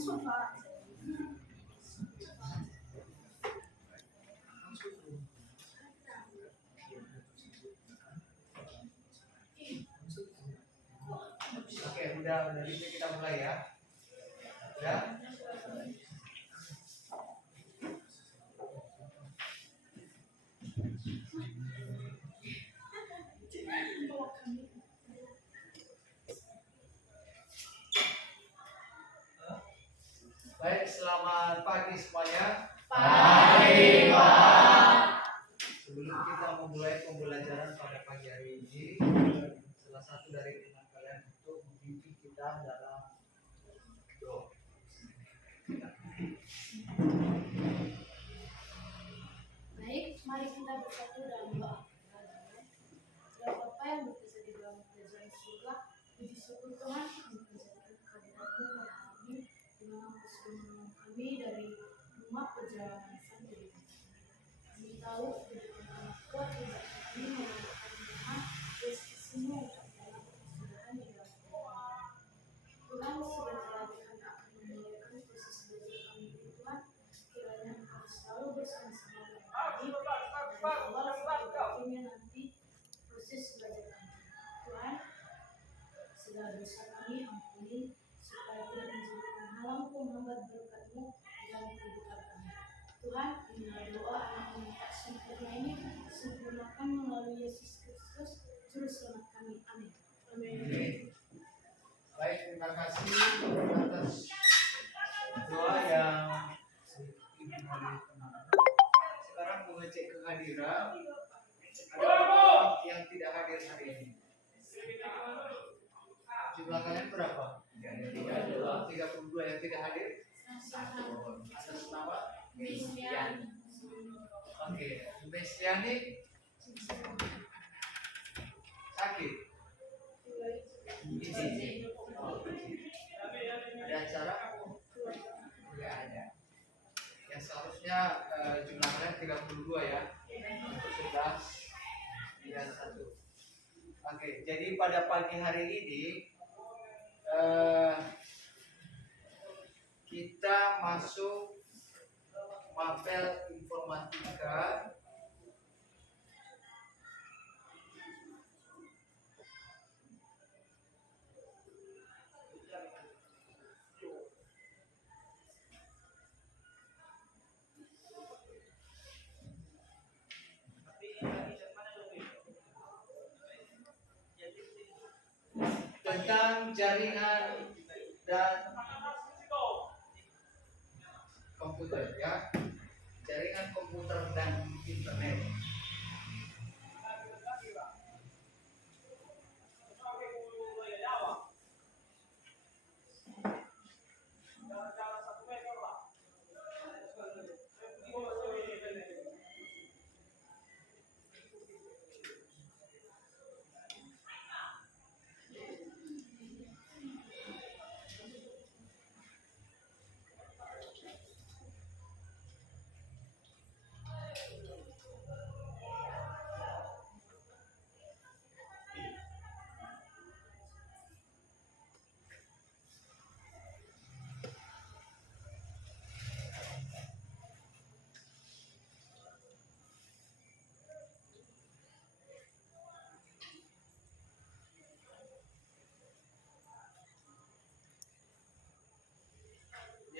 Oke, udah bisa kita mulai ya. Ya. Baik, selamat pagi semuanya. Pagi, Pak. Sebelum kita memulai pembelajaran pada pagi hari ini, salah satu dari teman kalian untuk membimbing kita dalam doa. Baik, mari kita bersatu dalam doa. Ya Bapa yang berkuasa di dalam kerajaan surga, puji syukur Tuhan untuk menjadikan kehadiran-Mu pada hari ini, di mana Engkau sudah menolong kami dari rumah perjalanan sampai di sini. Kami tahu kehidupan kami kuat tidak kami mengadakan Tuhan, Yesus-Mu dalam kesudahan di dalam Tuhan. Tuhan sebentar lagi kami akan memulaikan proses belajar kami di Tuhan. Kiranya Engkau selalu bersama-sama dengan kami dari awal sampai akhirnya nanti proses belajar kami. Tuhan, segala dosa kami ampuni supaya tidak menjadi penghalang penghambat berkat-Mu dalam kehidupan kami. Tuhan, inilah doa yang kami tak sempurna ini, sempurnakan melalui Yesus Kristus, Juru Selamat kami. Amin. Amin. Baik, terima kasih atas doa yang sekarang mengecek kehadiran. Ada yang tidak hadir hari ini. Jumlah kalian berapa? 32 yang tidak hadir. Atas nama Mesiani. Oke, Mesiani sakit. Ini. Ada acara? Tidak ada. Yang seharusnya jumlah kalian 32 ya. Untuk 11 dan 1. Oke, jadi pada pagi hari ini kita masuk mapel informatika. Tentang jaringan dan komputer ya, jaringan komputer dan internet.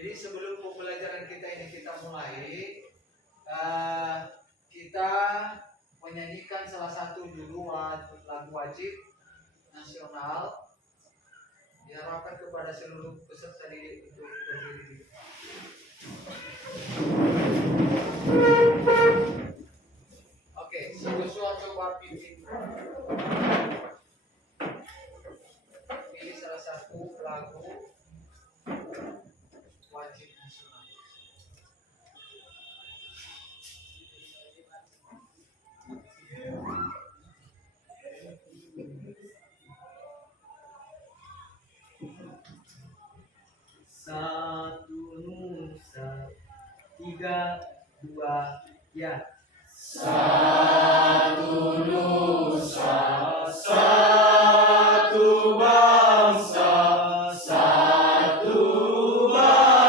Jadi sebelum pembelajaran kita ini kita mulai, kita menyanyikan salah satu dulu lagu wajib nasional. Diharapkan kepada seluruh peserta didik untuk berdiri. Oke, si Joshua coba pimpin. Pilih salah satu lagu wajib nasional. Satu Nusa, 3, 2, ya. Satu Nusa, satu bangsa, satu bangsa.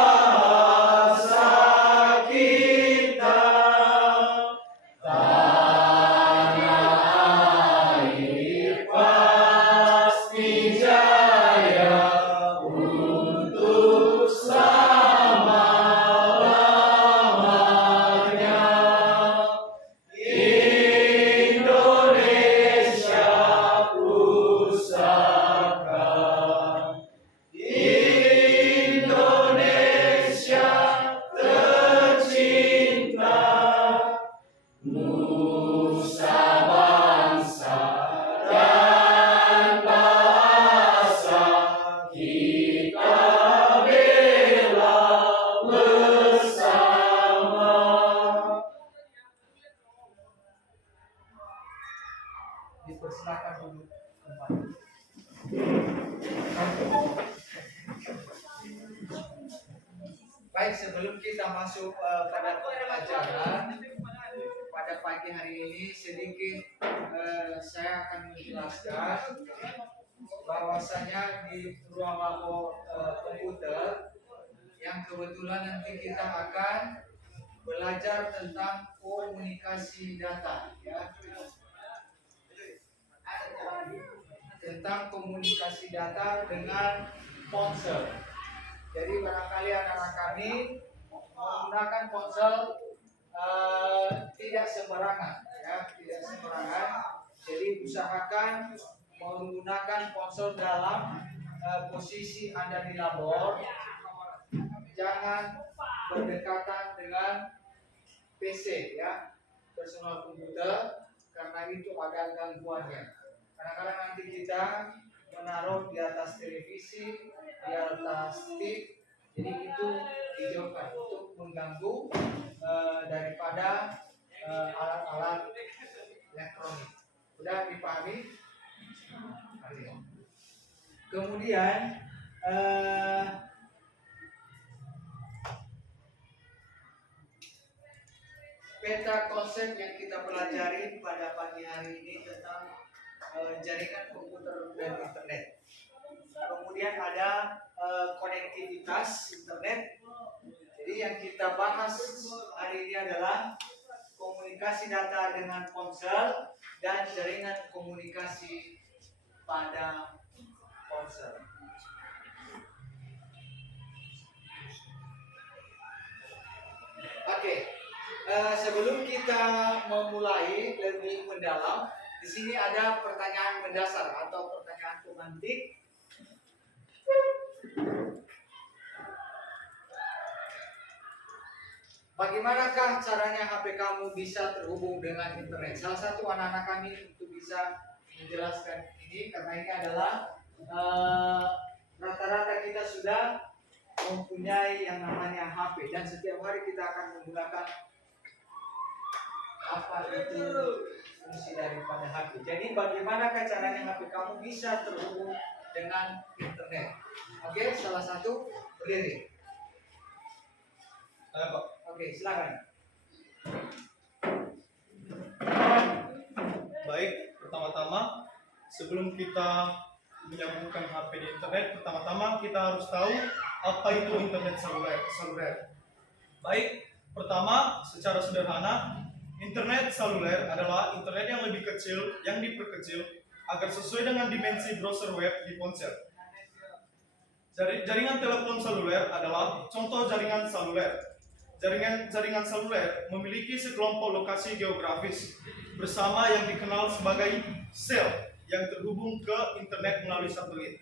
Baik, sebelum kita masuk pada pembelajaran pada pagi hari ini, sedikit saya akan menjelaskan bahwasanya di ruang labor komputer yang kebetulan nanti kita akan belajar tentang komunikasi data, ya, tentang komunikasi data dengan ponsel. Jadi barangkali anak-anak kami menggunakan ponsel tidak sembarangan, ya, tidak sembarangan. Jadi usahakan menggunakan ponsel dalam posisi Anda di labor, jangan berdekatan dengan PC, ya, personal komputer, karena itu ada gangguannya. Kadang-kadang nanti kita menaruh di atas televisi, di atas stick, jadi itu dijauhkan untuk mengganggu daripada alat-alat elektronik. Sudah dipahami? Kemudian peta konsep yang kita pelajari pada pagi hari ini tentang jaringan komputer dan internet. Kemudian ada konektivitas internet. Jadi yang kita bahas hari ini adalah komunikasi data dengan ponsel dan jaringan komunikasi pada ponsel. Oke, sebelum kita memulai lebih mendalam, di sini ada pertanyaan mendasar atau pertanyaan pemantik. Bagaimanakah caranya HP kamu bisa terhubung dengan internet? Salah satu anak-anak kami untuk bisa menjelaskan ini, karena ini adalah rata-rata kita sudah mempunyai yang namanya HP dan setiap hari kita akan menggunakan apa itu fungsi daripada HP. Jadi bagaimanakah caranya HP kamu bisa terhubung dengan internet? Oke, salah satu berdiri. Oke, silakan. Baik, pertama-tama sebelum kita menyambungkan HP di internet, pertama-tama kita harus tahu apa itu internet seluler. Baik, pertama secara sederhana, internet seluler adalah internet yang lebih kecil, yang diperkecil agar sesuai dengan dimensi browser web di ponsel. Jaringan telepon seluler adalah contoh jaringan seluler. Jaringan seluler memiliki sekelompok lokasi geografis bersama yang dikenal sebagai sel yang terhubung ke internet melalui satelit.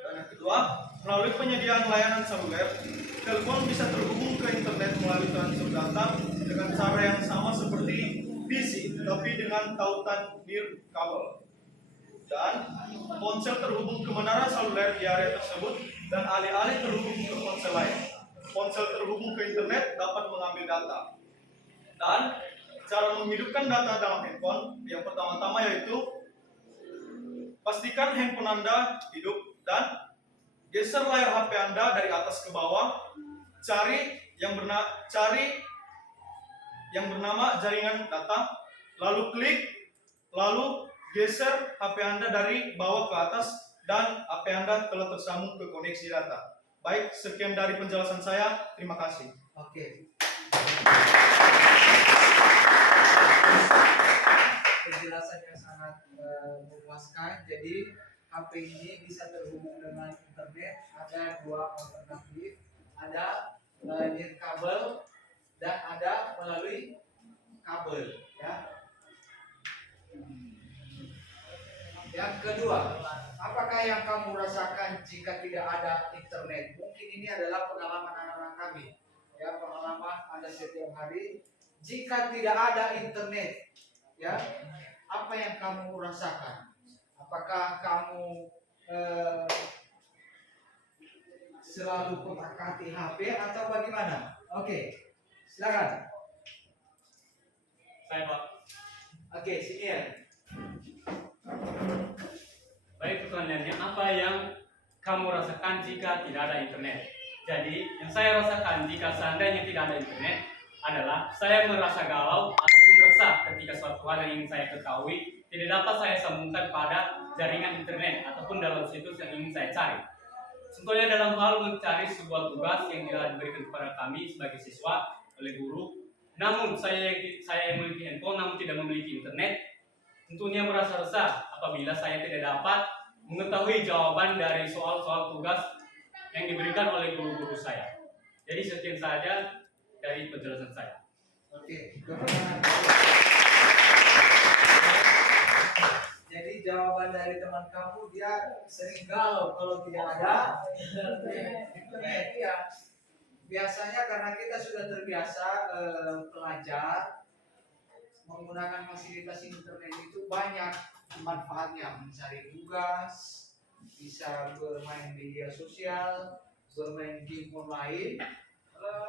Dan yang kedua, melalui penyediaan layanan seluler, telepon bisa terhubung ke internet melalui transfer data dengan cara yang sama seperti PC, tapi dengan tautan nirkabel. Dan ponsel terhubung ke menara seluler di area tersebut dan alih-alih terhubung ke ponsel lain. Ponsel terhubung ke internet dapat mengambil data. Dan cara menghidupkan data dalam handphone yang pertama-tama yaitu pastikan handphone Anda hidup dan geser layar HP Anda dari atas ke bawah. Cari yang bernama jaringan data, lalu klik, lalu geser HP Anda dari bawah ke atas dan HP Anda telah tersambung ke koneksi data. Baik, sekian dari penjelasan saya. Terima kasih. Oke. Penjelasan yang sangat memuaskan. Jadi HP ini bisa terhubung dengan internet. Ada dua alternatif. Ada nirkabel dan ada melalui kabel. Ya. Yang kedua, apakah yang kamu rasakan jika tidak ada internet? Mungkin ini adalah pengalaman anak-anak kami, ya, pengalaman Anda setiap hari. Jika tidak ada internet, ya, apa yang kamu rasakan? Apakah kamu selalu kotak-katik HP atau bagaimana? Oke, silakan. Saya Pak. Oke, sini ya. Baik, pertanyaannya apa yang kamu rasakan jika tidak ada internet? Jadi, yang saya rasakan jika seandainya tidak ada internet adalah saya merasa galau ataupun resah ketika suatu hal yang ingin saya ketahui tidak dapat saya sambungkan pada jaringan internet ataupun dalam situs yang ingin saya cari. Contohnya dalam hal mencari sebuah tugas yang telah diberikan kepada kami sebagai siswa oleh guru. Namun saya yang memiliki handphone namun tidak memiliki internet, tentunya merasa resah apabila saya tidak dapat mengetahui jawaban dari soal-soal tugas yang diberikan oleh guru-guru saya. Jadi sekian saja dari penjelasan saya. Oke, jadi jawaban dari teman kamu dia sering galau kalau tidak ada internet ya. Biasanya karena kita sudah terbiasa belajar menggunakan fasilitas internet itu banyak manfaatnya, mencari tugas, bisa bermain media sosial, bermain game online.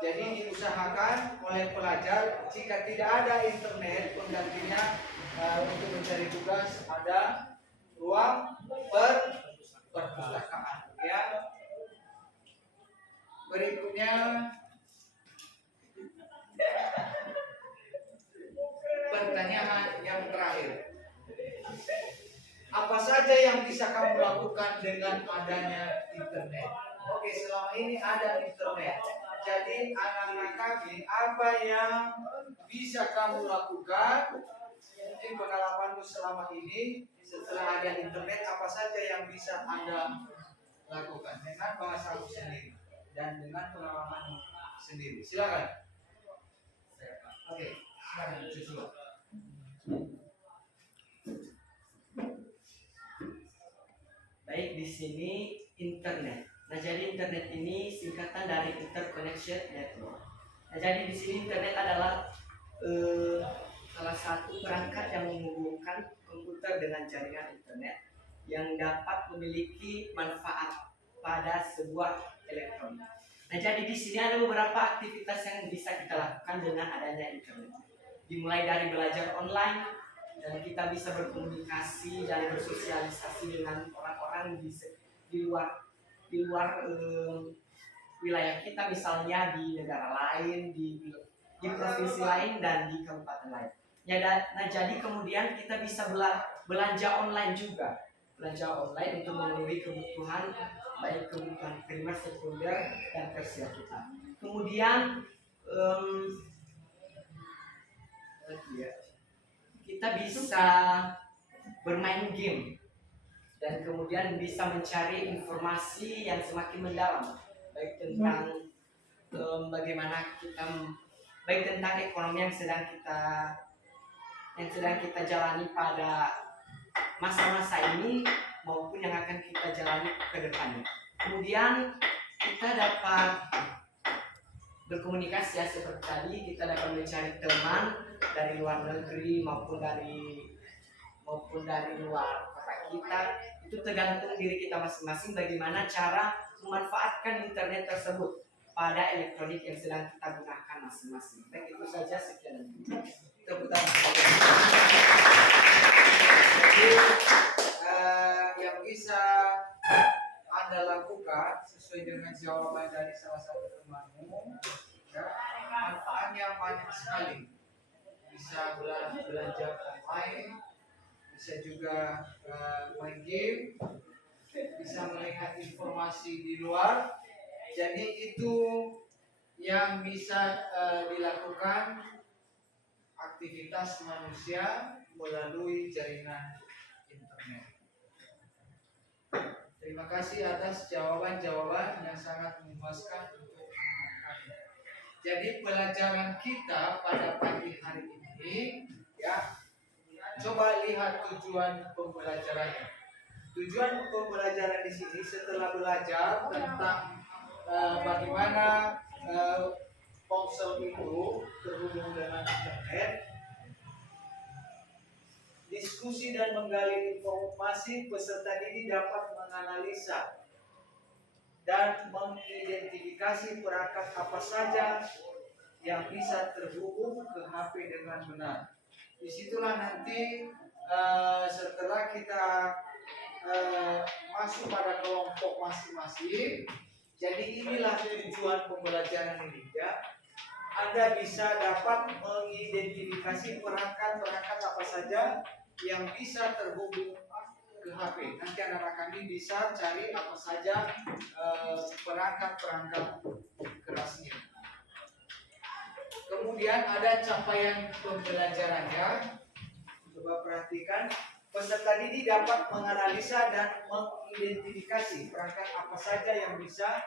Jadi diusahakan oleh pelajar jika tidak ada internet penggantinya untuk mencari tugas ada ruang perpustakaan ya. Berikutnya pertanyaan yang terakhir. Apa saja yang bisa kamu lakukan dengan adanya internet? Oke, selama ini ada internet. Jadi anak-anak kami, apa yang bisa kamu lakukan? Mungkin pengalamanmu selama ini setelah ada internet, apa saja yang bisa Anda lakukan dengan bahasamu sendiri dan dengan pengalamanmu sendiri? Silakan. Oke, silakan susul. Baik, di sini internet. Nah, jadi internet ini singkatan dari interconnection network. Nah, jadi di sini internet adalah salah satu perangkat yang menghubungkan komputer dengan jaringan internet yang dapat memiliki manfaat pada sebuah elektronik. Nah, jadi di sini ada beberapa aktivitas yang bisa kita lakukan dengan adanya internet. Dimulai dari belajar online, dan kita bisa berkomunikasi dan bersosialisasi dengan orang-orang di luar wilayah kita, misalnya di negara lain, di provinsi lain dan di kabupaten lain. Ya, nah jadi kemudian kita bisa belanja online juga, belanja online untuk memenuhi kebutuhan baik kebutuhan primer, sekunder dan tersier kita. Kemudian kita bisa bermain game dan kemudian bisa mencari informasi yang semakin mendalam baik tentang bagaimana kita, baik tentang ekonomi yang sedang kita jalani pada masa-masa ini maupun yang akan kita jalani ke depannya. Kemudian kita dapat berkomunikasi ya, seperti tadi kita dapat mencari teman dari luar negeri maupun dari luar kota kita. Itu tergantung diri kita masing-masing bagaimana cara memanfaatkan internet tersebut pada elektronik yang sedang kita gunakan masing-masing. Baik, itu saja, sekian. Tepuk tangan. Jadi yang bisa Anda lakukan sesuai dengan jawaban dari salah satu temanmu, ya, manfaatnya banyak sekali. Bisa belanja online, bisa juga main game, bisa melihat informasi di luar. Jadi itu yang bisa dilakukan aktivitas manusia melalui jaringan internet. Terima kasih atas jawaban-jawaban yang sangat memuaskan untuk anak-anak. Jadi pelajaran kita pada pagi hari ini, ya, coba lihat tujuan pembelajarannya. Tujuan pembelajaran di sini setelah belajar tentang bagaimana ponsel itu terhubung dengan internet, diskusi dan menggali informasi, peserta ini dapat menganalisa dan mengidentifikasi perangkat apa saja yang bisa terhubung ke HP dengan benar. Disitulah nanti setelah kita masuk pada kelompok masing-masing, Jadi inilah tujuan pembelajaran ini ya. Anda bisa dapat mengidentifikasi perangkat-perangkat apa saja yang bisa terhubung ke HP. Nanti anak-anak kami bisa cari apa saja perangkat-perangkat kerasnya. Kemudian ada capaian pembelajarannya. Coba perhatikan, peserta didik dapat menganalisa dan mengidentifikasi perangkat apa saja yang bisa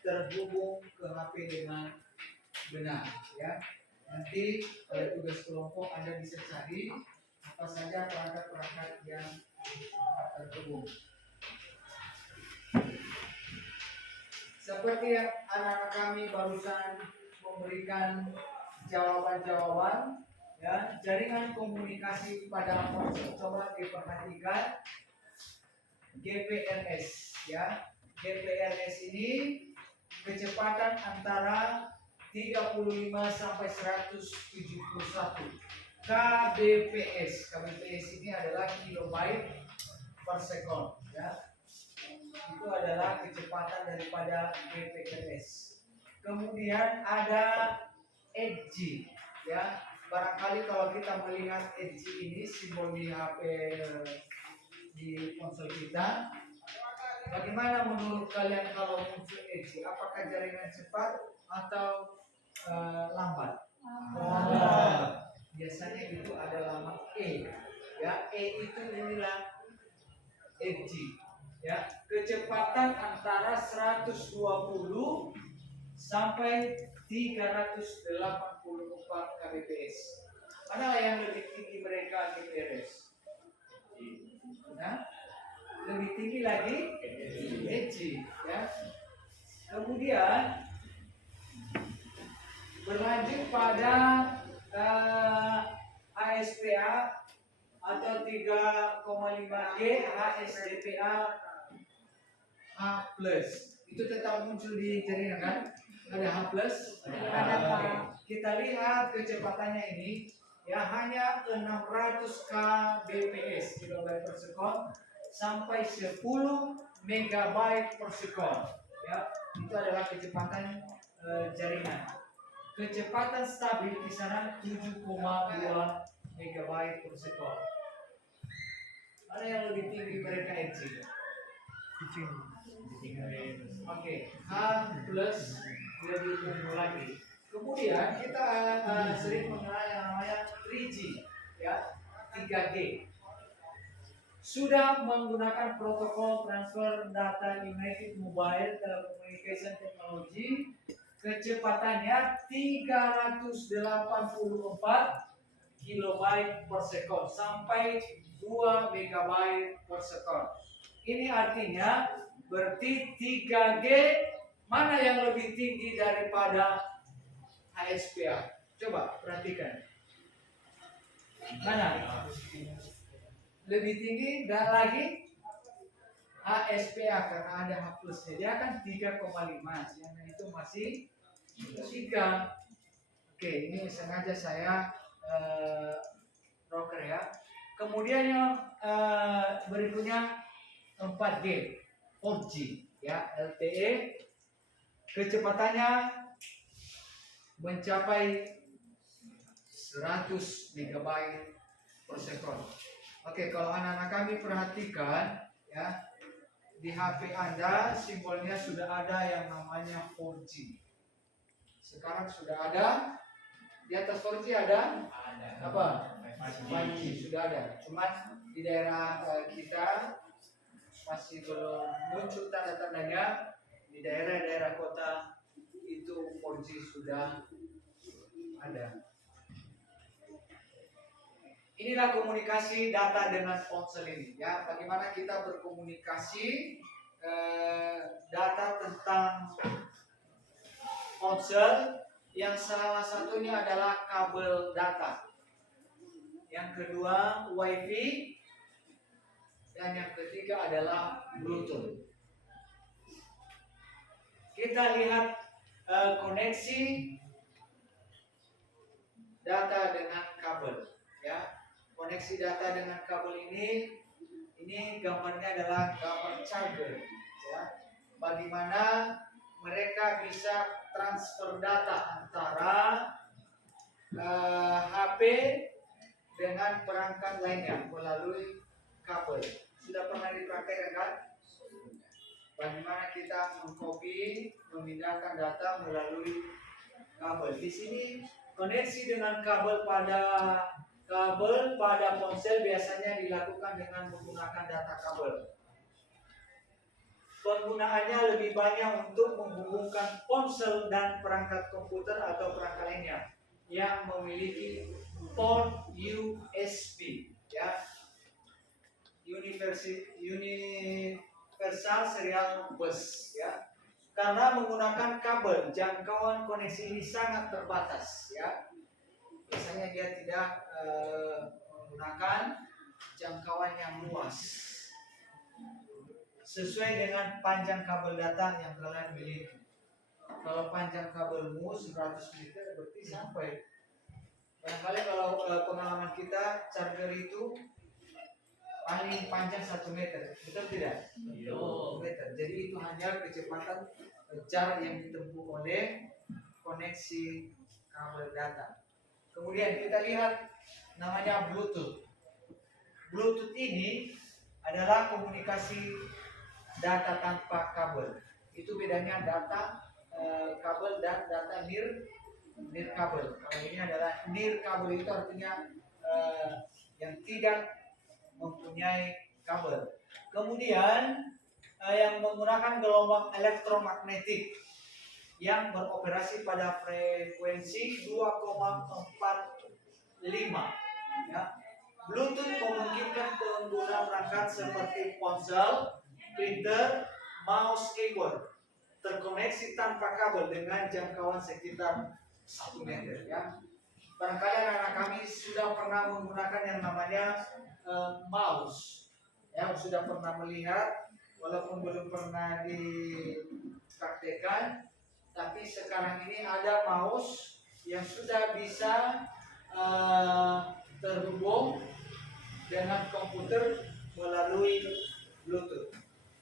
terhubung ke HP dengan benar. Ya, nanti pada tugas kelompok Anda bisa cari apa saja perangkat-perangkat yang terhubung. Seperti yang anak-anak kami barusan memberikan jawaban-jawaban, ya, jaringan komunikasi pada ponsel, coba diperhatikan GPRS, ya. GPRS ini kecepatan antara 35 sampai 171 kbps. Kbps ini adalah kilobyte per second, ya. Itu adalah kecepatan daripada GPRS. Kemudian ada edge, ya. Barangkali kalau kita melihat edge ini simbol di HP di ponsel kita, bagaimana menurut kalian kalau muncul edge? Apakah jaringan cepat atau lambat? Lambat. Biasanya itu ada lama E, ya. E itu inilah edge, ya. Kecepatan antara 120 sampai 384 kbps. Mana yang lebih tinggi mereka GPRS? Nah, lebih tinggi lagi edge, ya. Kemudian berlanjut pada HSPA atau 3,5G HSDPA H+. Itu tetap muncul di jaringan kan? Ada H+. Ada Pak. Kita lihat kecepatannya ini, ya, hanya 600 kbps, kilobyte per second, sampai 10 megabyte per second, ya. Itu adalah kecepatan jaringan. Kecepatan stabil kisaran 7,2 megabyte per second. Mana yang lebih tinggi mereka edge? Oke, H+ lebih unggul lagi. Kemudian kita sering mengenal yang namanya 3G, ya, 3G. Sudah menggunakan protokol transfer data United Mobile Telecommunication Technology, kecepatannya 384 kilobyte per second sampai 2 megabyte per second. Ini artinya berarti 3G mana yang lebih tinggi daripada HSPA? Coba perhatikan. Mana? Lebih tinggi dan lagi HSPA karena ada H+. Dia kan 3,5, yang itu masih 3. Oke, ini sengaja saya broker ya. Kemudian yang berikutnya 4G, 4G, ya, LTE, kecepatannya mencapai 100 megabyte per second. Oke, kalau anak-anak kami perhatikan, ya, di HP Anda simbolnya sudah ada yang namanya 4G. Sekarang sudah ada, di atas 4G ada apa? 5G sudah ada. Cuman di daerah kita masih belum muncul tanda-tandanya. Di daerah-daerah kota itu 4G sudah ada. Inilah komunikasi data dengan ponsel ini, ya. Bagaimana kita berkomunikasi data tentang ponsel, yang salah satunya adalah kabel data. Yang kedua WiFi, dan yang ketiga adalah Bluetooth. Kita lihat koneksi data dengan kabel, ya. Koneksi data dengan kabel ini gambarnya adalah gambar charger, ya. Bagaimana mereka bisa transfer data antara HP dengan perangkat lainnya melalui kabel. Sudah pernah dipraktekkan kan? Bagaimana kita mengcopy, memindahkan data melalui kabel. Di sini koneksi dengan kabel pada ponsel biasanya dilakukan dengan menggunakan data kabel. Penggunaannya lebih banyak untuk menghubungkan ponsel dan perangkat komputer atau perangkat lainnya yang memiliki port USB, ya, Universal Serial Bus, ya. Karena menggunakan kabel, jangkauan koneksi ini sangat terbatas, ya. Biasanya dia tidak menggunakan jangkauan yang luas sesuai dengan panjang kabel data yang kalian miliki. Kalau panjang kabelmu 100 meter berarti sampai. Barangkali kalau pengalaman kita charger itu paling panjang 1 meter, betul tidak? 1 meter. Jadi itu hanya kecepatan jarak yang ditempuh oleh koneksi kabel data. Kemudian kita lihat namanya Bluetooth. Bluetooth ini adalah komunikasi data tanpa kabel. Itu bedanya data kabel dan data nirkabel. Kalau ini adalah nirkabel, itu artinya yang tidak mempunyai kabel. Kemudian yang menggunakan gelombang elektromagnetik yang beroperasi pada frekuensi 2,45, ya. Bluetooth memungkinkan pengguna perangkat seperti ponsel, printer, mouse, keyboard terkoneksi tanpa kabel dengan jangkauan sekitar 1 meter, ya. Barangkali anak-anak kami sudah pernah menggunakan yang namanya mouse, ya, sudah pernah melihat, walaupun belum pernah dipraktekkan, tapi sekarang ini ada mouse yang sudah bisa terhubung dengan komputer melalui Bluetooth.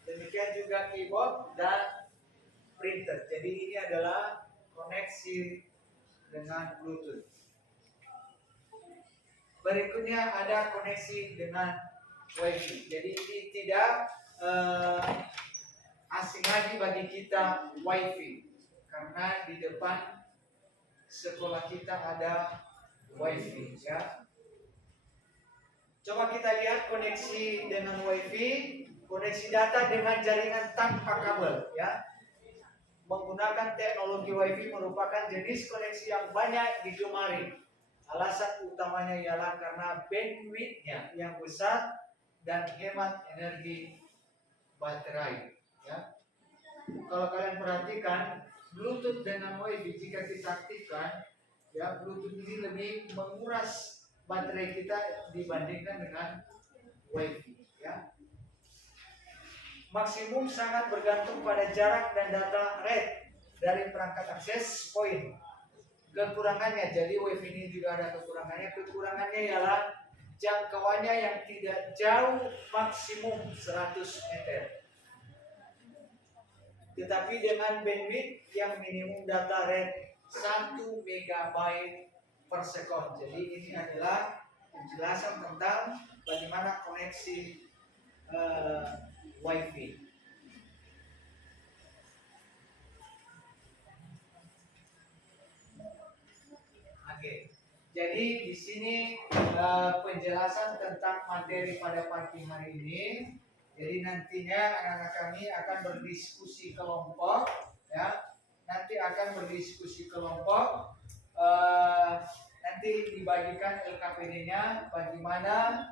Demikian juga keyboard dan printer. Jadi ini adalah koneksi dengan Bluetooth. Berikutnya ada koneksi dengan Wi-Fi. Jadi ini tidak asing lagi bagi kita Wi-Fi, karena di depan sekolah kita ada Wi-Fi, ya. Coba kita lihat koneksi dengan Wi-Fi, koneksi data dengan jaringan tanpa kabel, ya. Menggunakan teknologi Wi-Fi merupakan jenis koneksi yang banyak digemari. Alasan utamanya ialah karena bandwidth-nya yang besar dan hemat energi baterai, ya. Kalau kalian perhatikan Bluetooth dengan Wi-Fi, jika kita aktifkan, ya, Bluetooth ini lebih menguras baterai kita dibandingkan dengan Wi-Fi, ya. Maksimum sangat bergantung pada jarak dan data rate dari perangkat akses point. Kekurangannya, jadi Wi-Fi ini juga ada kekurangannya. Kekurangannya ialah jangkauannya yang tidak jauh, maksimum 100 meter. Tetapi dengan bandwidth yang minimum data rate 1 megabyte per second. Jadi ini adalah penjelasan tentang bagaimana koneksi Wi-Fi. Oke. Jadi di sini penjelasan tentang materi pada pagi hari ini. Jadi nantinya anak-anak kami akan berdiskusi kelompok, ya. Nanti akan berdiskusi kelompok. Nanti dibagikan LKPD-nya, bagaimana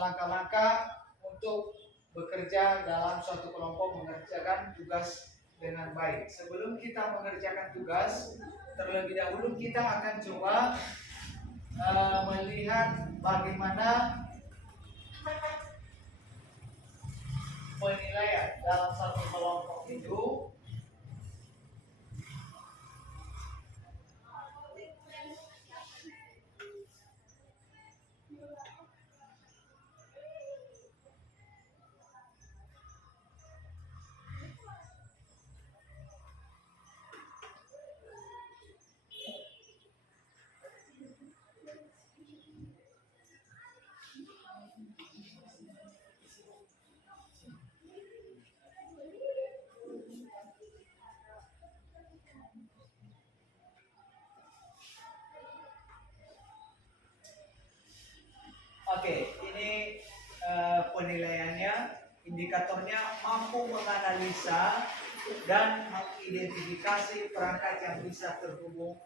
langkah-langkah untuk bekerja dalam suatu kelompok mengerjakan tugas dengan baik. Sebelum kita mengerjakan tugas, terlebih dahulu kita akan coba melihat bagaimana penilaian dalam satu kelompok itu. indikatornya mampu menganalisa dan mengidentifikasi perangkat yang bisa terhubung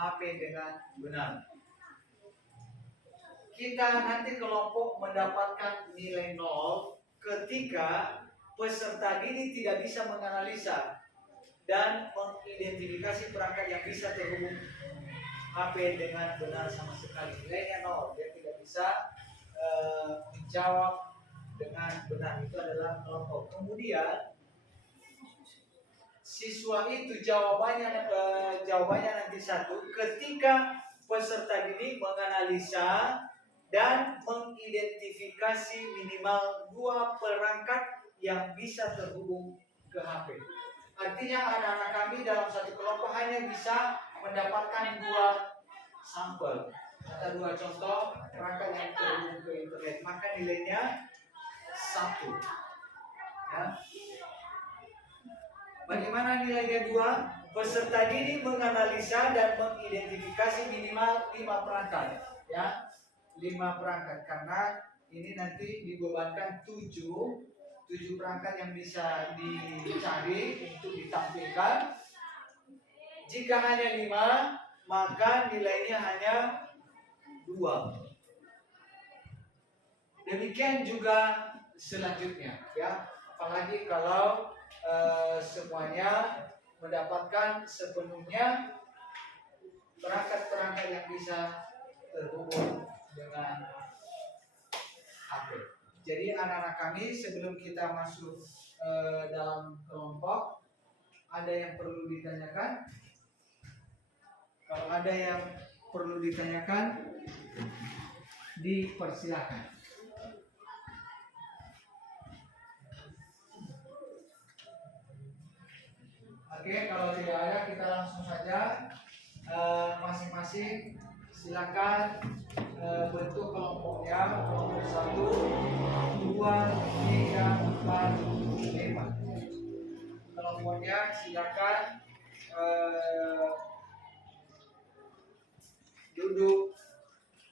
HP dengan benar. Kita nanti kelompok mendapatkan nilai 0 ketika peserta didik tidak bisa menganalisa dan mengidentifikasi perangkat yang bisa terhubung HP dengan benar sama sekali. Nilainya 0, dia tidak bisa menjawab dengan benar. Itu adalah kelompok. Kemudian siswa itu jawabannya nanti 1 ketika peserta didik menganalisa dan mengidentifikasi minimal 2 perangkat yang bisa terhubung ke HP. Artinya anak-anak kami dalam satu kelompok hanya bisa mendapatkan 2 sampel atau 2 contoh perangkat yang terhubung ke internet. Maka nilainya 1. Ya. Bagaimana nilainya 2? Peserta didik menganalisa dan mengidentifikasi minimal 5 perangkat. Ya. 5 perangkat karena ini nanti dibebankan 7 perangkat yang bisa dicari untuk ditampilkan. Jika hanya 5, maka nilainya hanya 2. Demikian juga selanjutnya, ya. Apalagi kalau semuanya mendapatkan sepenuhnya perangkat-perangkat yang bisa terhubung dengan HP. Jadi anak-anak kami sebelum kita masuk dalam kelompok, ada yang perlu ditanyakan? Kalau ada yang perlu ditanyakan, dipersilakan. Oke, kalau tidak ada kita langsung saja masing-masing silakan bentuk kelompoknya. Kelompok 1, 2, 3, 4, 5. Kelompoknya silakan duduk,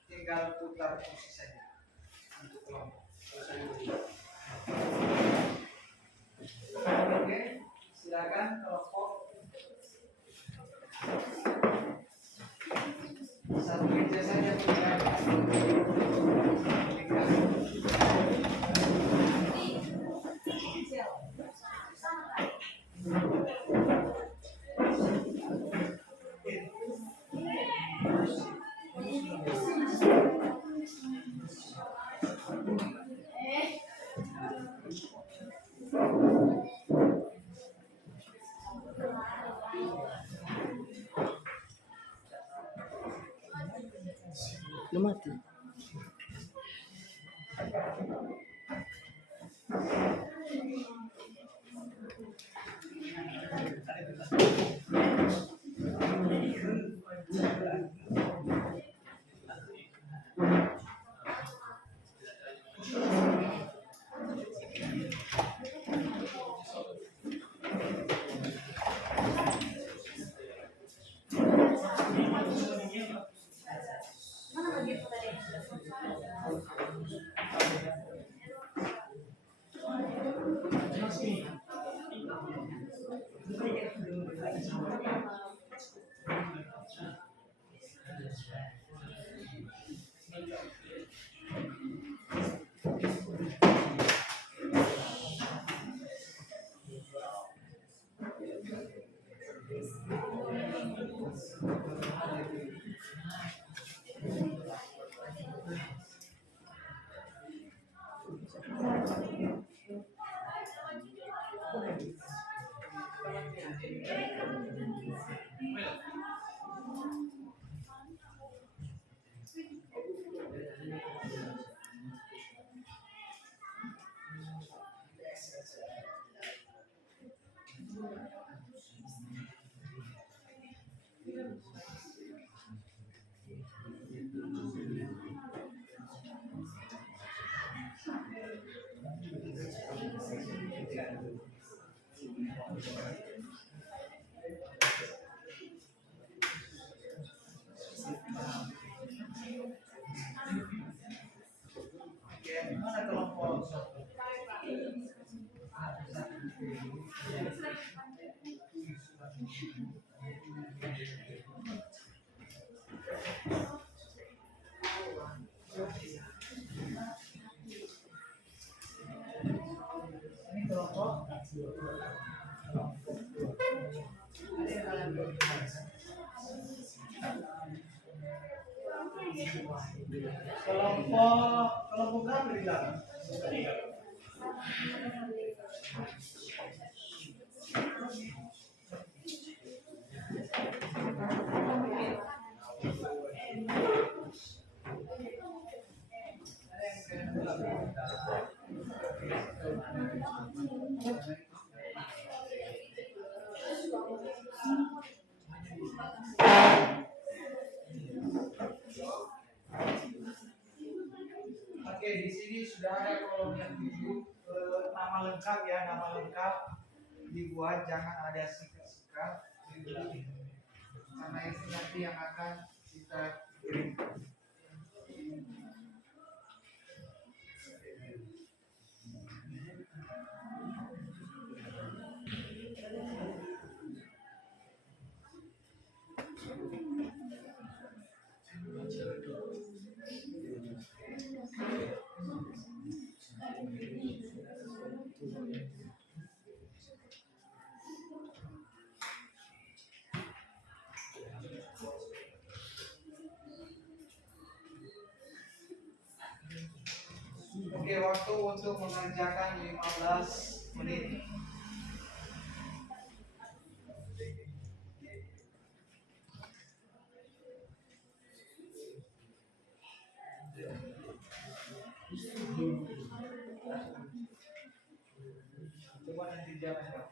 tinggal putar kursi saja untuk kelompok. Oke, silakan kelompok. Satu meja saja silakan. Lu mati. kelompok berapa di dalam? Oke, di sini sudah ada kolom yang 7. Nama lengkap ya, nama lengkap dibuat, jangan ada sikat-sikat. Karena itu nanti yang akan kita kirim. Oke, waktu untuk mengerjakan 15 menit. Coba nanti jangan.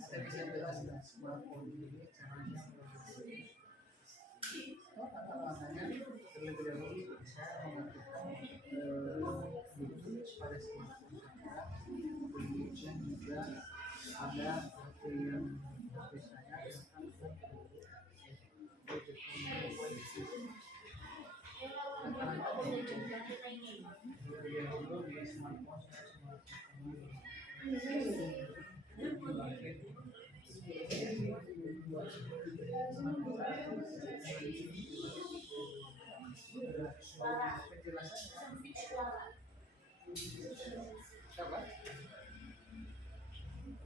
Kita bisa jelaskan smartphone ini caranya terlebih dahulu saya mengatakan Bluetooth pada smartphone saya, kemudian juga ada HP yang HP saya yang dulu di smartphone saya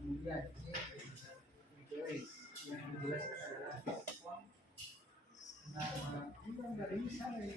kemudian ini yang dijelaskan adalah nama dari misalnya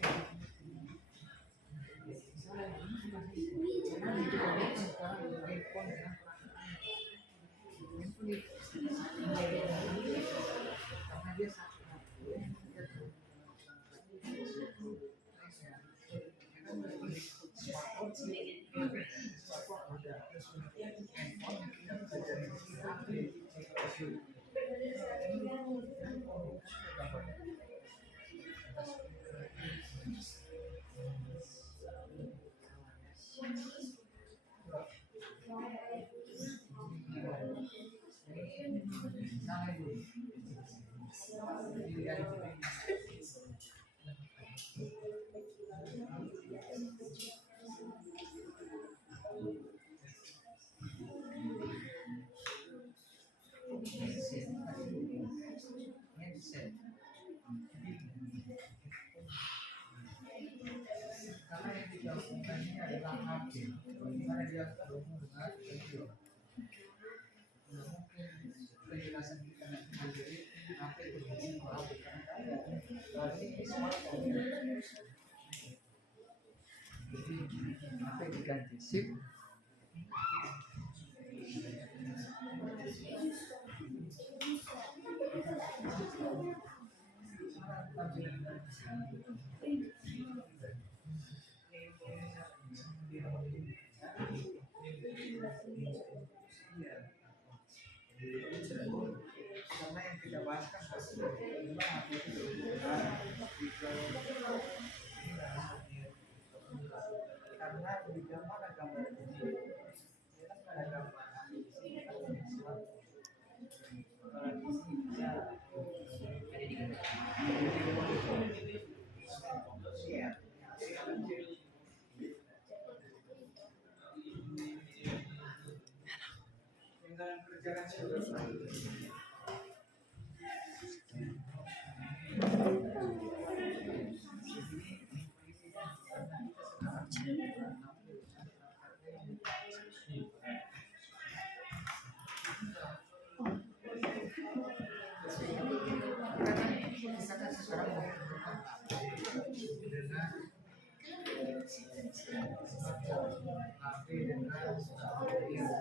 karena yang digabungkan ini adalah HP, bagaimana dia terhubung dengan radio. Nah, mungkin penjelasan kita nanti menjadi HP terhubung ke HP karena ini smartphone. Jadi HP diganti SIM. Karena yang kita bahas kan karena Misalkan sekarang mau dengan HP dengan berada di sini HP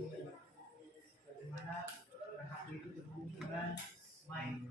dengan bagaimana HP itu terhubung dengan mic.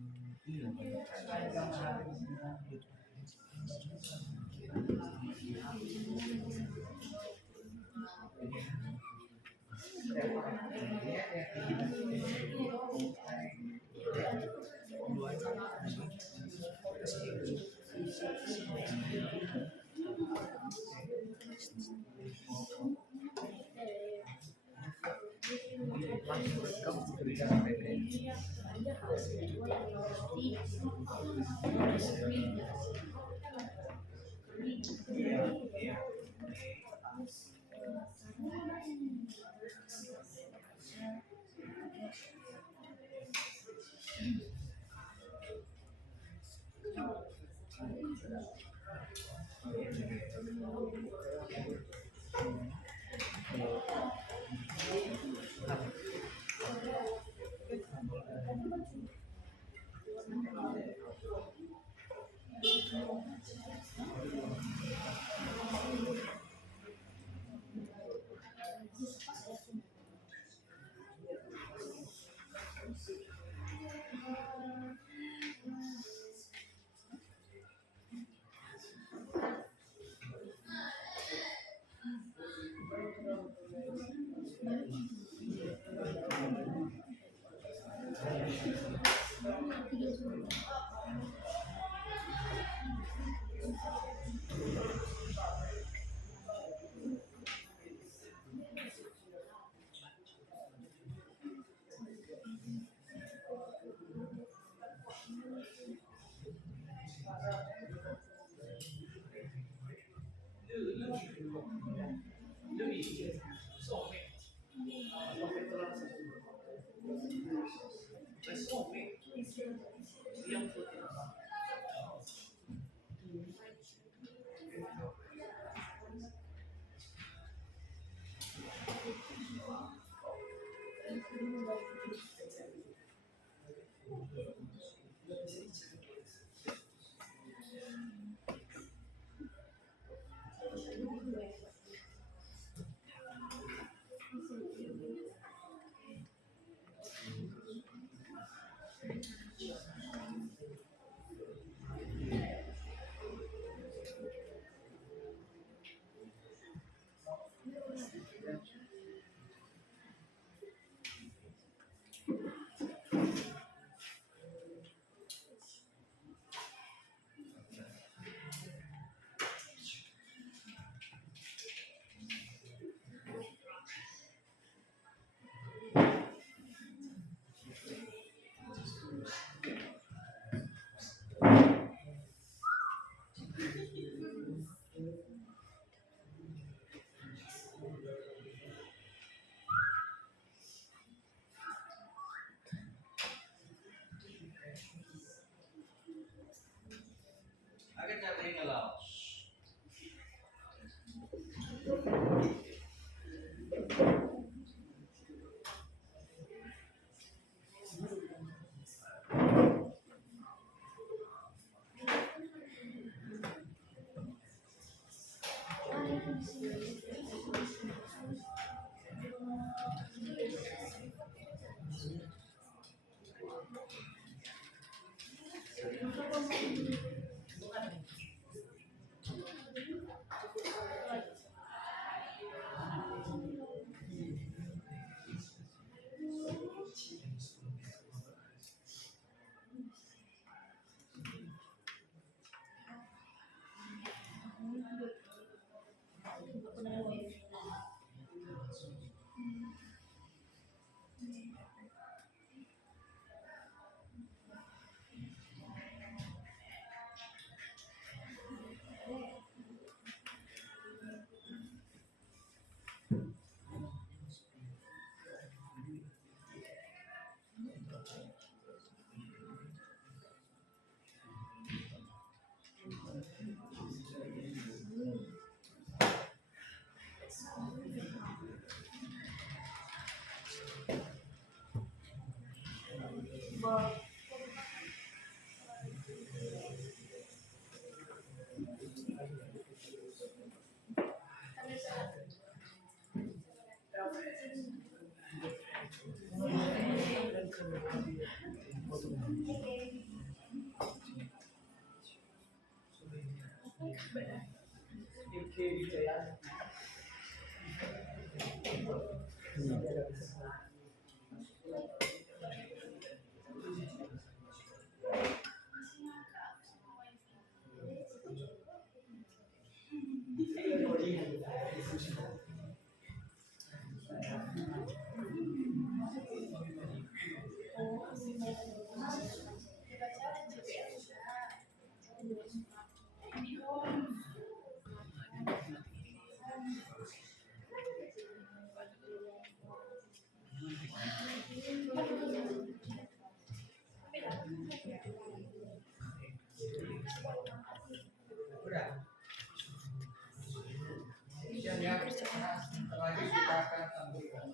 Kemudian ya, sebentar lagi kita akan tampilkan.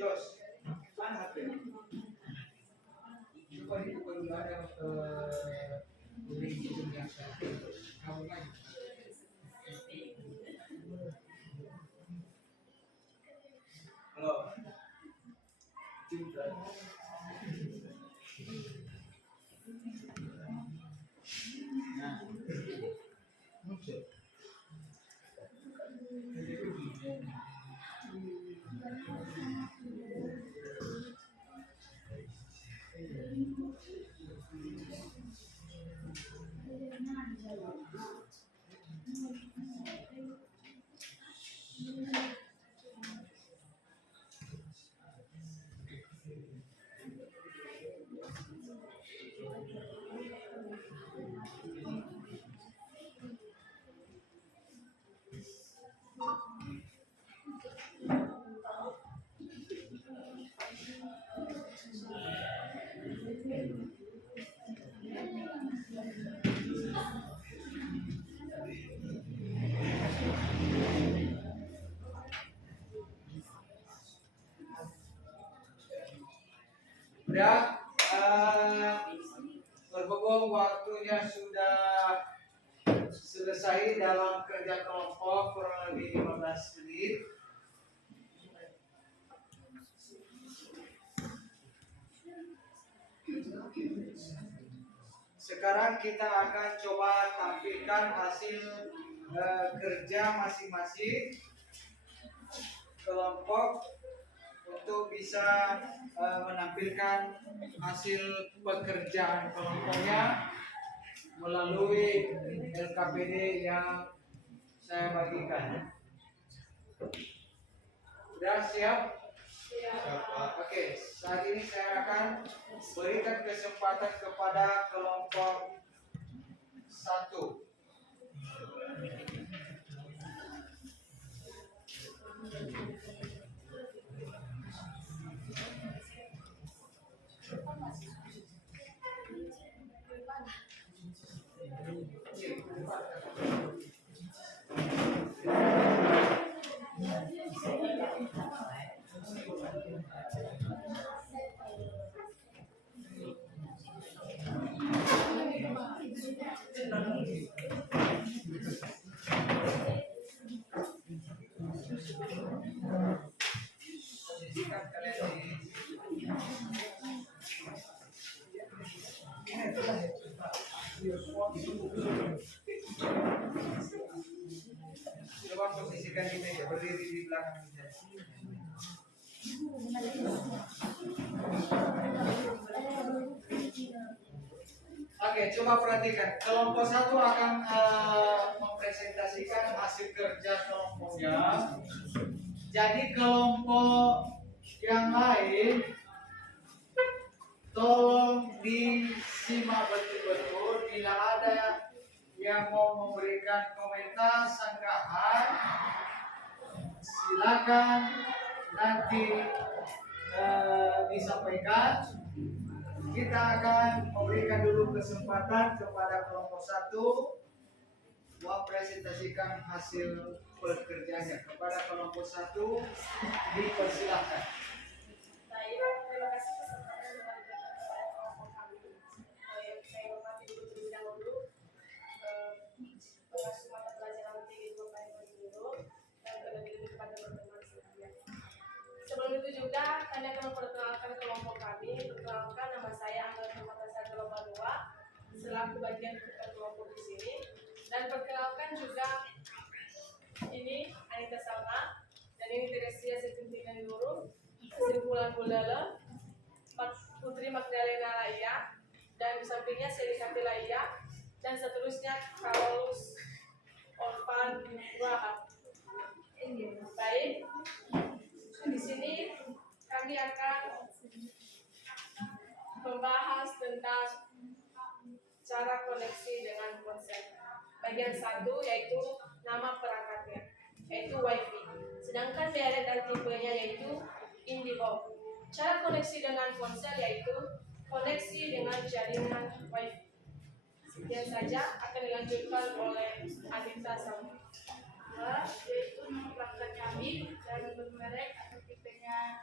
Jos, mana HP? Coba dibuka dulu ada link itu yang saya kamu lagi. Halo. Juga. Nah, muncul. Udah, berhubung waktunya sudah selesai dalam kerja kelompok kurang lebih 15 menit. Sekarang kita akan coba tampilkan hasil kerja masing-masing kelompok untuk bisa menampilkan hasil pekerjaan kelompoknya melalui LKPD yang saya bagikan. Sudah siap? Oke, saat ini saya akan berikan kesempatan kepada kelompok 1. Coba posisikan di meja, berdiri di belakang meja. Oke, coba perhatikan. Kelompok 1 akan mempresentasikan hasil kerja kelompoknya. Jadi kelompok yang lain tolong disimak betul-betul. Bila ada yang mau memberikan komentar, sanggahan, silakan nanti disampaikan. Kita akan memberikan dulu kesempatan kepada kelompok 1 mempresentasikan hasil pekerjaannya. Kepada kelompok 1 dipersilakan. Baik, terima kasih kesempatan kepada kelompok kami. Yang saya hormati terlebih dahulu pengasuh mata pelajaran tinggi Kabupaten Guru dan terlebih kepada teman-teman sekalian. Sebelum itu juga kami akan memperkenalkan kelompok kami. Perkenalkan, nama saya Angga Permatasari Lomba 2 selaku bagian ketua kelompok di sini. Dan perkenalkan juga ini Anita Salma dan ini Teresia Setintingan Guru, Simpulan Buldala, Putri Magdalena Laia, dan di sampingnya Selika Laia, dan seterusnya Carlos Orpan Rahab. bagian satu yaitu nama perangkatnya, yaitu WiFi. Sedangkan merek dan tipenya yaitu IndiHome. Cara koneksi dengan ponsel yaitu koneksi dengan jaringan WiFi. Sekian saja akan dilanjutkan oleh Anita Salma. Yaitu nama perangkat kami dan merek atau tipenya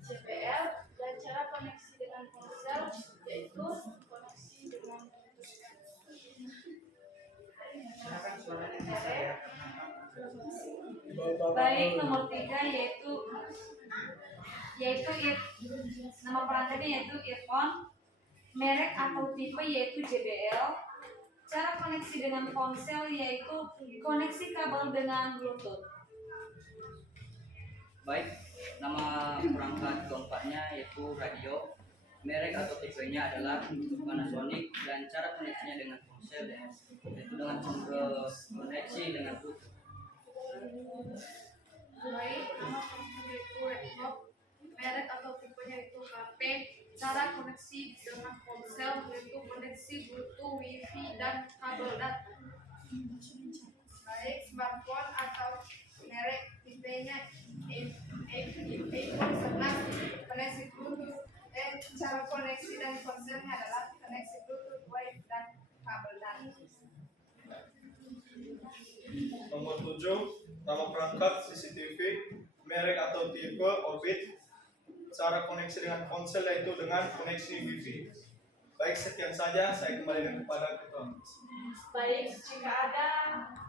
JBL, dan cara koneksi dengan ponsel yaitu koneksi dengan Silakan suaranya bisa ya. Baik, nomor 3 yaitu nama perangkatnya yaitu earphone, merek atau tipe yaitu JBL, cara koneksi dengan ponsel yaitu koneksi kabel dengan Bluetooth. Baik, nama perangkat keempatnya yaitu radio, merek atau tipenya adalah Panasonic, dan cara koneksinya dengan ponsel yaitu dengan koneksi dengan Bluetooth. baik, nama perangkat yaitu laptop, merek atau tipenya yaitu HP, cara koneksi dengan ponsel yaitu koneksi Bluetooth, Wi-Fi, dan kabel data. Baik, smartphone atau merek tipenya iPhone 11, koneksi Bluetooth, dan cara koneksi dan ponselnya adalah koneksi Bluetooth, Wi-Fi, dan kabel data. Nomor 7, nama perangkat CCTV, merek atau tipe Orbit, cara koneksi dengan ponsel yaitu dengan koneksi Wi-Fi. Baik, sekian saja, saya kembalikan kepada ketua. Baik, jika ada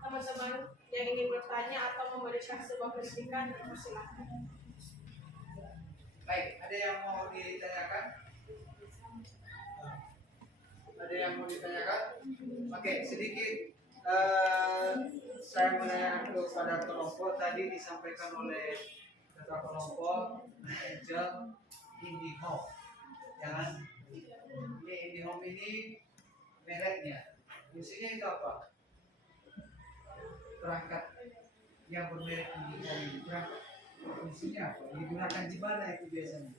teman-teman yang ingin bertanya atau memberikan sebuah kritikan, silakan. Baik, ada yang mau ditanyakan? Ada yang mau ditanyakan? Oke, sedikit saya menanyakan kepada kelompok. Tadi disampaikan oleh ketua kelompok Angel IndiHome, ya kan? Ini IndiHome ini mereknya. Fungsinya itu apa? Perangkat yang bermerek IndiHome ini perangkat. Fungsinya apa? Digunakan di mana itu biasanya?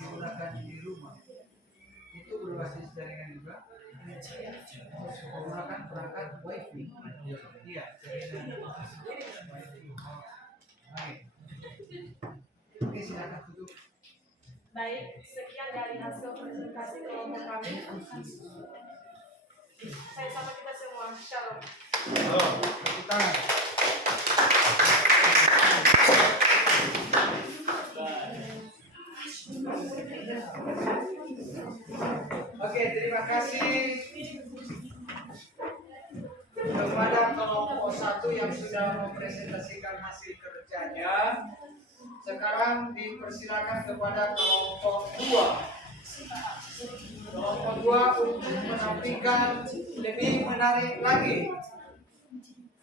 Digunakan di rumah. Itu berbasis jaringan juga. Menggunakan perangkat WiFi. Iya, jaringan WiFi. Baik. Oke, silakan tutup. Baik, sekian dari hasil presentasi kelompok kami. Saya sama kita semua. Shalom. Halo. Tepuk tangan. Oke, terima kasih kepada kelompok 1 yang sudah mempresentasikan hasil kerjanya. Sekarang dipersilakan kepada kelompok 2. Kelompok 2 untuk menampilkan lebih menarik lagi,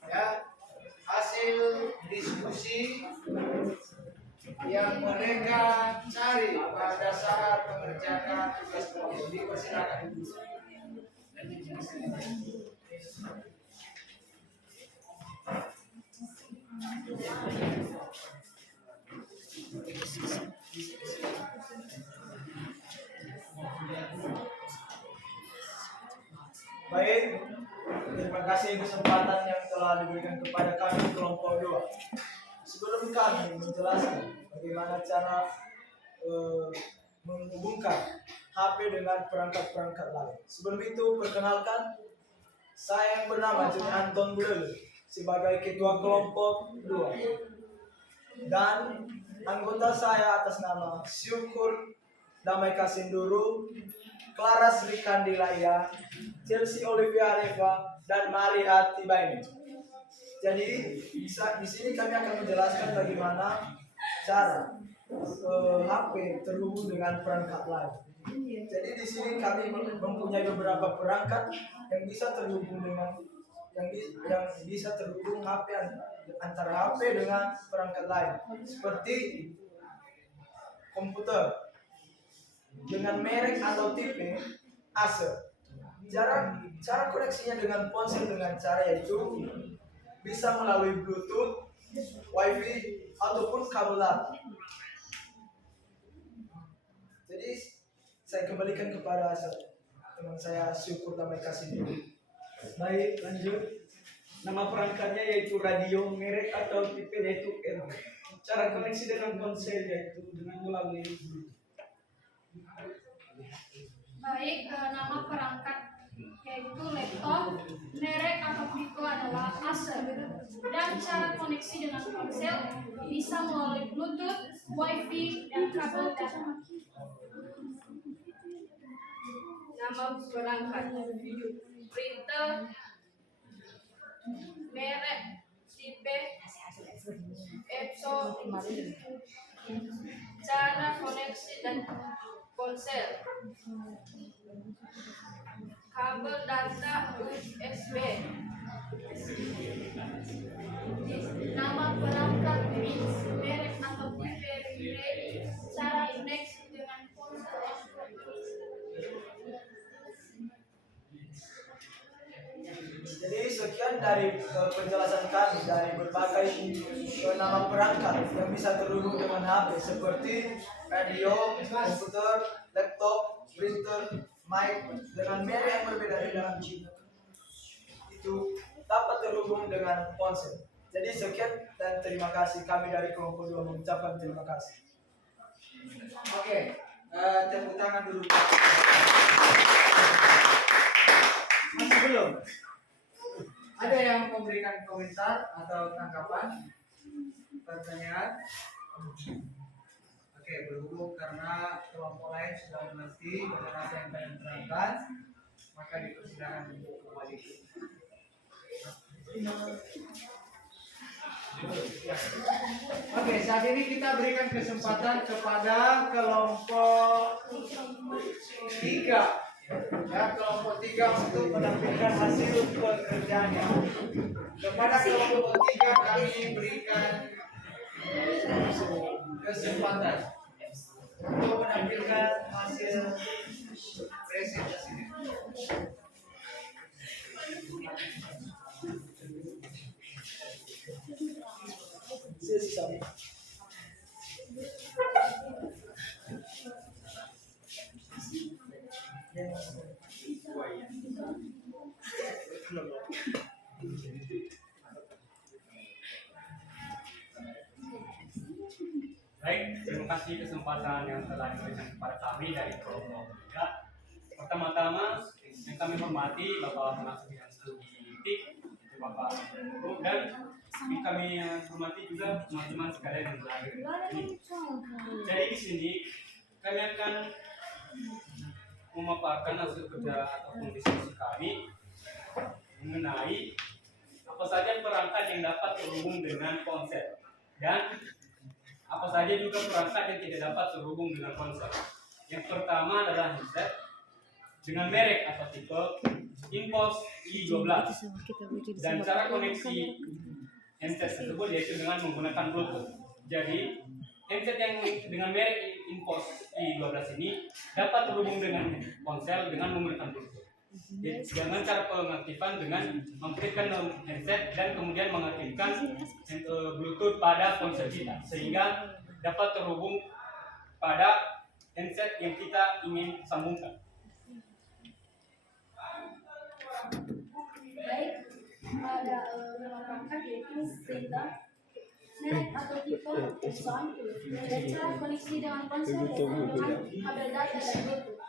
ya, hasil diskusi yang mereka cari pada saat mengerjakan tugas kelompok. Dipersilakan. Baik, terima kasih kesempatan yang telah diberikan kepada kami kelompok 2. Sebelum kami menjelaskan bagaimana cara menghubungkan HP dengan perangkat-perangkat lain. Sebelum itu, perkenalkan, saya yang bernama Juni Anton Bulele sebagai ketua kelompok 2. Dan anggota saya atas nama Syukur Damai Kasinduru, Clara Sri Kandilaya, Chelsea Olivia Areva, dan Maria Tibaini. Jadi di sini kami akan menjelaskan bagaimana cara HP terhubung dengan perangkat lain. Jadi di sini kami mempunyai beberapa perangkat yang bisa terhubung dengan yang bisa terhubung HP antara HP dengan perangkat lain, seperti komputer dengan merek atau tipe Acer. Cara koneksinya dengan ponsel dengan cara yaitu bisa melalui Bluetooth, Wi-Fi, ataupun kabel data. Jadi saya kembalikan kepada teman saya Syukur Damai Kasih. Baik, lanjut. Nama perangkatnya yaitu radio, merek atau tipe yaitu RW. Cara koneksi dengan ponsel yaitu dengan melalui Bluetooth. Baik, nama perangkat yaitu laptop, merek atau tipe adalah Acer. Dan cara koneksi dengan ponsel bisa melalui Bluetooth, Wi-Fi, dan kabel data. Nama perangkat printer, merek, tipe, EPSO, cara koneksi dan ponsel, kabel data USB. Nama perangkat means merek atau tipe relay, cara koneksi dengan ponsel. Jadi sekian dari penjelasan kami dari berbagai nama perangkat yang bisa terhubung dengan HP seperti radio, komputer, laptop, printer, mic dengan merek yang berbeda-beda itu dapat terhubung dengan ponsel. Jadi sekian dan terima kasih, kami dari kelompok 2 mengucapkan terima kasih. Oke, tepuk tangan dulu. Masih belum? Ada yang memberikan komentar atau tanggapan, pertanyaan? Oke, berhubung karena kelompok lain sudah mengerti dengan apa yang kalian terangkan, maka dipersilakan untuk kembali. Oke, saat ini kita berikan kesempatan kepada kelompok 3. Ya, kelompok 3 untuk menampilkan hasil pekerjaannya. Kepada kelompok 3 kami berikan kesempatan untuk menampilkan hasil presentasinya. Sesi Baik, terima kasih kesempatan yang telah diberikan kepada kami dari kelompok 3. Pertama-tama yang kami hormati Bapak Penasihat Bidang Studi TIK, itu Bapak Guru, dan kami hormati juga teman-teman sekalian yang belajar ini. Jadi di sini kami akan memaparkan hasil kerja ataupun diskusi kami mengenai apa saja perangkat yang dapat terhubung dengan ponsel dan apa saja juga perangkat yang tidak dapat terhubung dengan ponsel. Yang pertama adalah handset dengan merek atau tipe Inpos i12 dan cara koneksi handset tersebut yaitu dengan menggunakan Bluetooth. Jadi handset yang dengan merek Inpos i12 ini dapat terhubung dengan ponsel dengan menggunakan Bluetooth. Dengan cara pengaktifan dengan mengaktifkan handset dan kemudian mengaktifkan Bluetooth pada ponsel kita sehingga dapat terhubung pada handset yang kita ingin sambungkan. Baik, ada nama perangkat yaitu printer, merek atau tipe Epson, dan cara koneksi dengan ponsel yaitu dengan kabel data dan Bluetooth.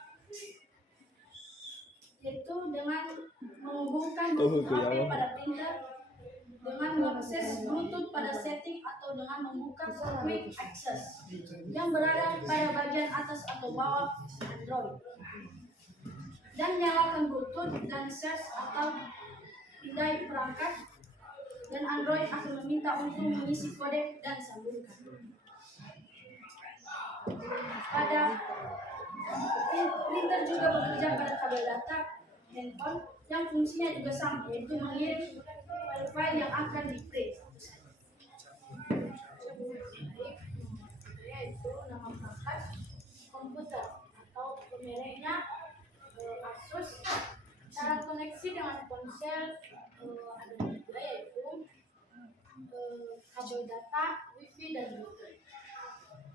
Yaitu dengan menghubungkan HP pada printer, dengan mengakses Bluetooth pada setting atau dengan membuka Quick Access yang berada pada bagian atas atau bawah Android. Dan nyalakan Bluetooth dan search atau pindai perangkat dan Android akan meminta untuk mengisi kode dan sambungkan. Pada printer juga bekerja pada kabel data handphone yang fungsinya juga sama, yaitu mengirim file yang akan di-print. Yaitu nama perangkat komputer atau mereknya Asus. Cara koneksi dengan ponsel ada dua, yaitu kabel data, Wi-Fi, dan Bluetooth.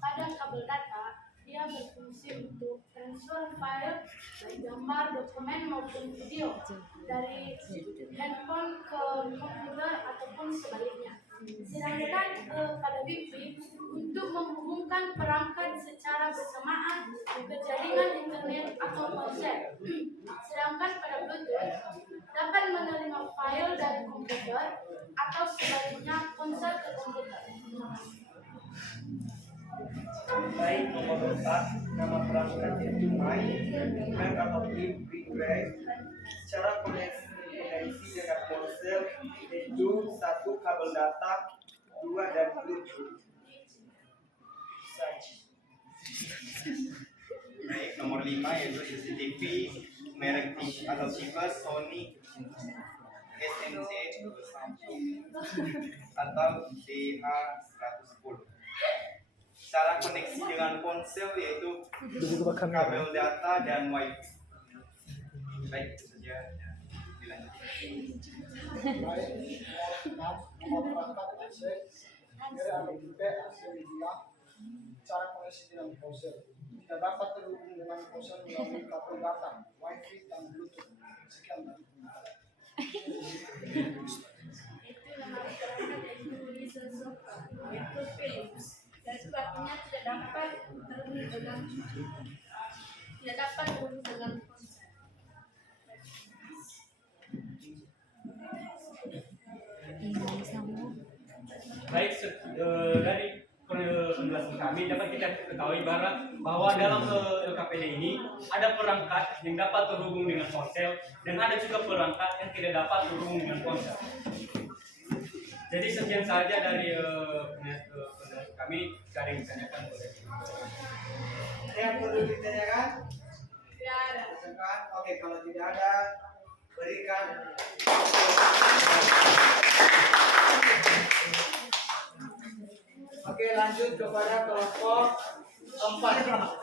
Pada kabel data, dia berfungsi untuk transfer file, baik gambar, dokumen maupun video dari handphone ke komputer ataupun sebaliknya. Sedangkan pada Wi-Fi untuk menghubungkan perangkat secara bersamaan ke jaringan internet atau ponsel. Sedangkan pada Bluetooth dapat menerima file dari komputer atau sebaliknya ponsel ke komputer. Baik, nomor 4, nama perangkat yaitu mic, mic atau pregrade. Cara koneksi dengan ponsel yaitu 1 kabel data, 2 dan Bluetooth. Saja. Baik, nomor 5 yaitu CCTV merek atau tipe Sony SNC atau DH110. Cara koneksi dengan ponsel yaitu kabel data dan WiFi. Baik, itu saja. Dilanjutkan. Baik, nomor perangkat AC, merek atau tipe AC5, cara koneksi dengan ponsel. Tidak dapat terhubung dengan ponsel melalui kabel data, WiFi dan Bluetooth. Sekian dari penjelasan. Itu nama perangkat yaitu Lisensoka, yaitu Philips. Dan sebabnya tidak dapat terhubung dengan ponsel. Baik, dari penjelasan kami dapat kita ketahui bahwa dalam LKPD ini ada perangkat yang dapat terhubung dengan ponsel dan ada juga perangkat yang tidak dapat terhubung dengan ponsel. Jadi sekian saja dari penjelasan kami. Ada yang ditanyakan boleh. Ada yang perlu ditanyakan? Tidak ada. Silakan. Oke, kalau tidak ada, berikan. Oke, lanjut kepada kelompok 4.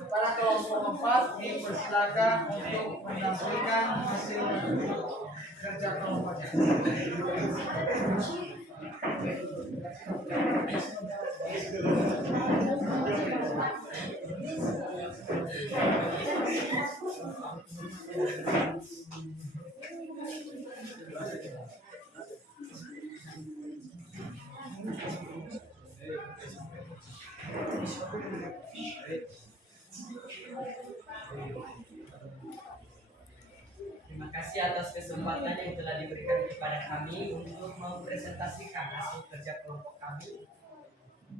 Kepada kelompok 4, dipersilakan untuk menampilkan hasil kerja kelompoknya. Terima kasih atas kesempatan yang telah diberikan kepada kami untuk mempresentasikan hasil kerja kelompok kami.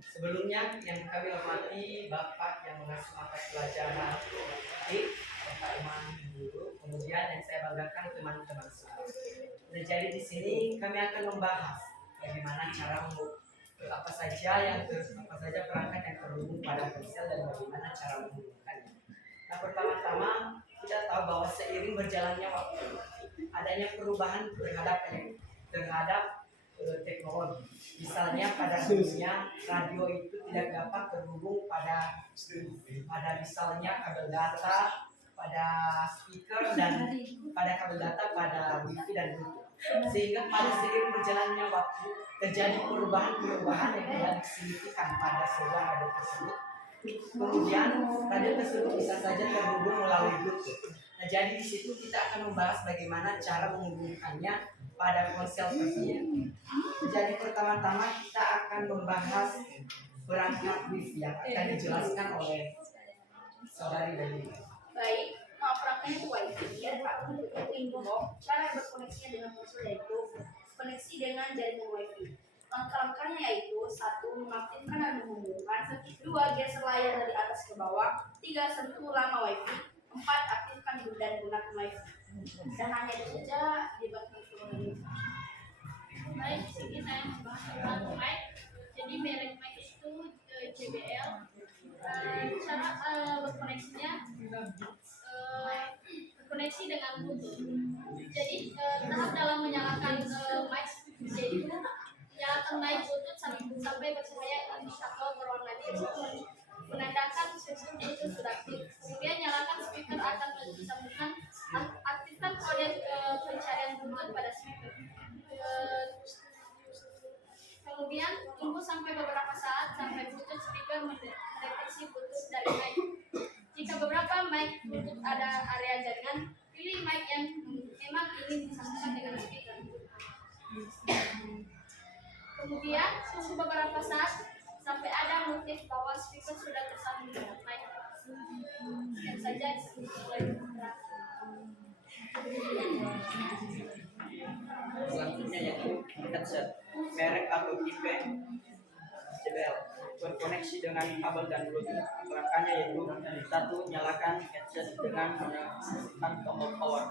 Sebelumnya yang kami hormati Bapak yang mengasuh mata pelajaran matematik, Bapak Iman Guru, kemudian yang saya banggakan teman-teman semua. Nah, jadi di sini kami akan membahas bagaimana cara apa saja perangkat yang terhubung pada ponsel dan bagaimana cara menghubungkannya. Nah, pertama-tama kita tahu bahwa seiring berjalannya waktu, adanya perubahan terhadap teknologi. Misalnya pada dunia radio itu tidak dapat terhubung pada misalnya kabel data, pada speaker dan pada kabel data pada wifi dan Bluetooth. Sehingga pada seiring berjalannya waktu terjadi perubahan yang tidak signifikan pada sebuah radio tersebut. Kemudian radio tersebut bisa saja terhubung melalui Bluetooth. Nah, jadi di situ kita akan membahas bagaimana cara menghubungkannya pada ponsel tersebut. Jadi pertama-tama kita akan membahas perangkat wifi yang akan dijelaskan oleh saudari Dewi. Baik, perangkatnya itu WiFi ya Pak. Info cara berkoneksinya dengan ponsel yaitu koneksi dengan jaringan WiFi. Langkah-langkahnya yaitu 1. Mengaktifkan dan menghubungkan. 2. Geser layar dari atas ke bawah. 3. Sentuh lama WiFi. 4. Aktifkan dan gunakan WiFi. Dan hanya itu saja dibuatkan ini. Baik, di sini saya membahas tentang mic. Jadi merek mic itu JBL. Cara berkoneksinya berkoneksi dengan Bluetooth. Jadi tahap dalam menyalakan mic yaitu nyalakan mic Bluetooth sampai bercahaya indikator berwarna biru menandakan sensor Bluetooth sudah aktif. Kemudian nyalakan speaker akan disambungkan, aktifkan kode pencarian Bluetooth pada speaker. Kemudian tunggu sampai beberapa mic Bluetooth ada area jaringan, pilih mic yang memang ingin disambungkan dengan speaker. Kemudian tunggu beberapa saat sampai ada notif bahwa speaker sudah tersambung dengan mic. Dan saja mulai bergerak. Selanjutnya yaitu headset merek atau tipe JBL berkoneksi dengan kabel dan Bluetooth. Perangkatnya yaitu satu, nyalakan headset dengan menekan tombol power.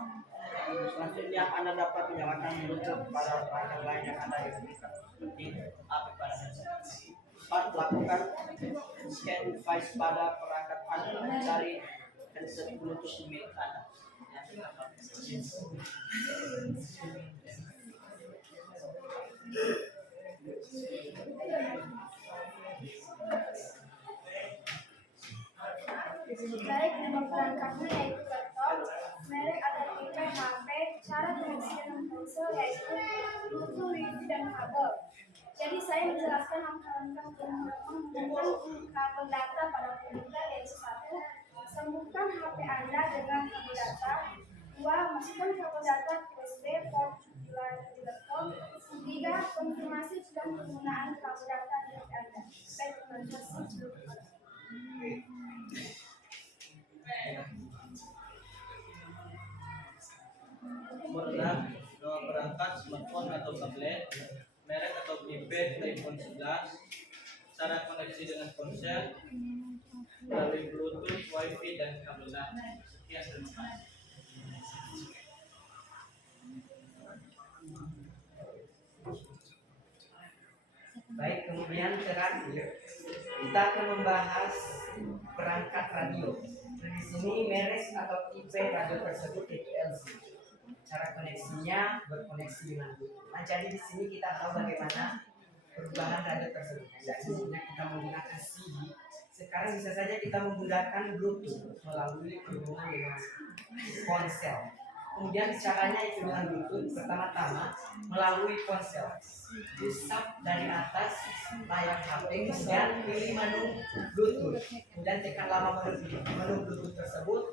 Selanjutnya Anda dapat menyalakan Bluetooth pada perangkat lain yang ada di komputer seperti HP pada headset. 4. Lakukan scan device pada perangkat Anda dari headset Bluetooth milik Anda. Baik, nama perangkatnya yaitu laptop, merek atau tipe HP, cara koneksi dengan ponsel yaitu Bluetooth, Wi-Fi, dan kabel. Jadi saya menjelaskan langkah-langkah menggunakan kabel data pada komputer yaitu 1. Sambungkan HP Anda dengan kabel data. 2. Masukkan kabel data ke USB port di laptop. 3. Konfirmasi tentang penggunaan kabel data milik Anda. Baik, terima kasih. Nomor 6, nomor perangkat smartphone atau tablet, merek atau tipe iPhone 11, cara koneksi dengan ponsel melalui Bluetooth, Wi-Fi, dan kabel data. Sekian, terima kasih. Baik, kemudian terakhir kita akan membahas perangkat radio. Di sini merek atau tipe radio tersebut yaitu LG. Cara koneksinya berkoneksi dengan Bluetooth. Nah, jadi di sini kita tahu bagaimana perubahan radio tersebut. Jadi kita menggunakan CD. Sekarang bisa saja kita menggunakan Bluetooth melalui hubungan dengan ponsel. Kemudian caranya itu dengan Bluetooth. Pertama-tama melalui ponsel. Usap dari atas layar HP dan pilih menu Bluetooth. Kemudian tekan lama menu Bluetooth tersebut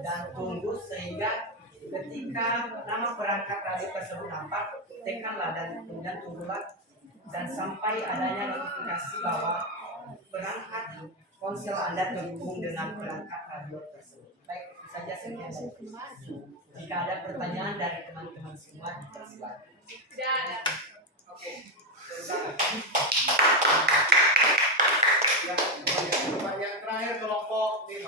dan tunggu sehingga ketika nama perangkat radio tersebut nampak, tekanlah dan kemudian tunggulah dan sampai adanya notifikasi bahwa perangkat ponsel Anda terhubung dengan perangkat radio tersebut. Baik, itu saja sekian dari saya. Jika ada pertanyaan dari teman-teman semua, dipersilakan. Tidak ada. Oke. Yang terakhir kelompok 5.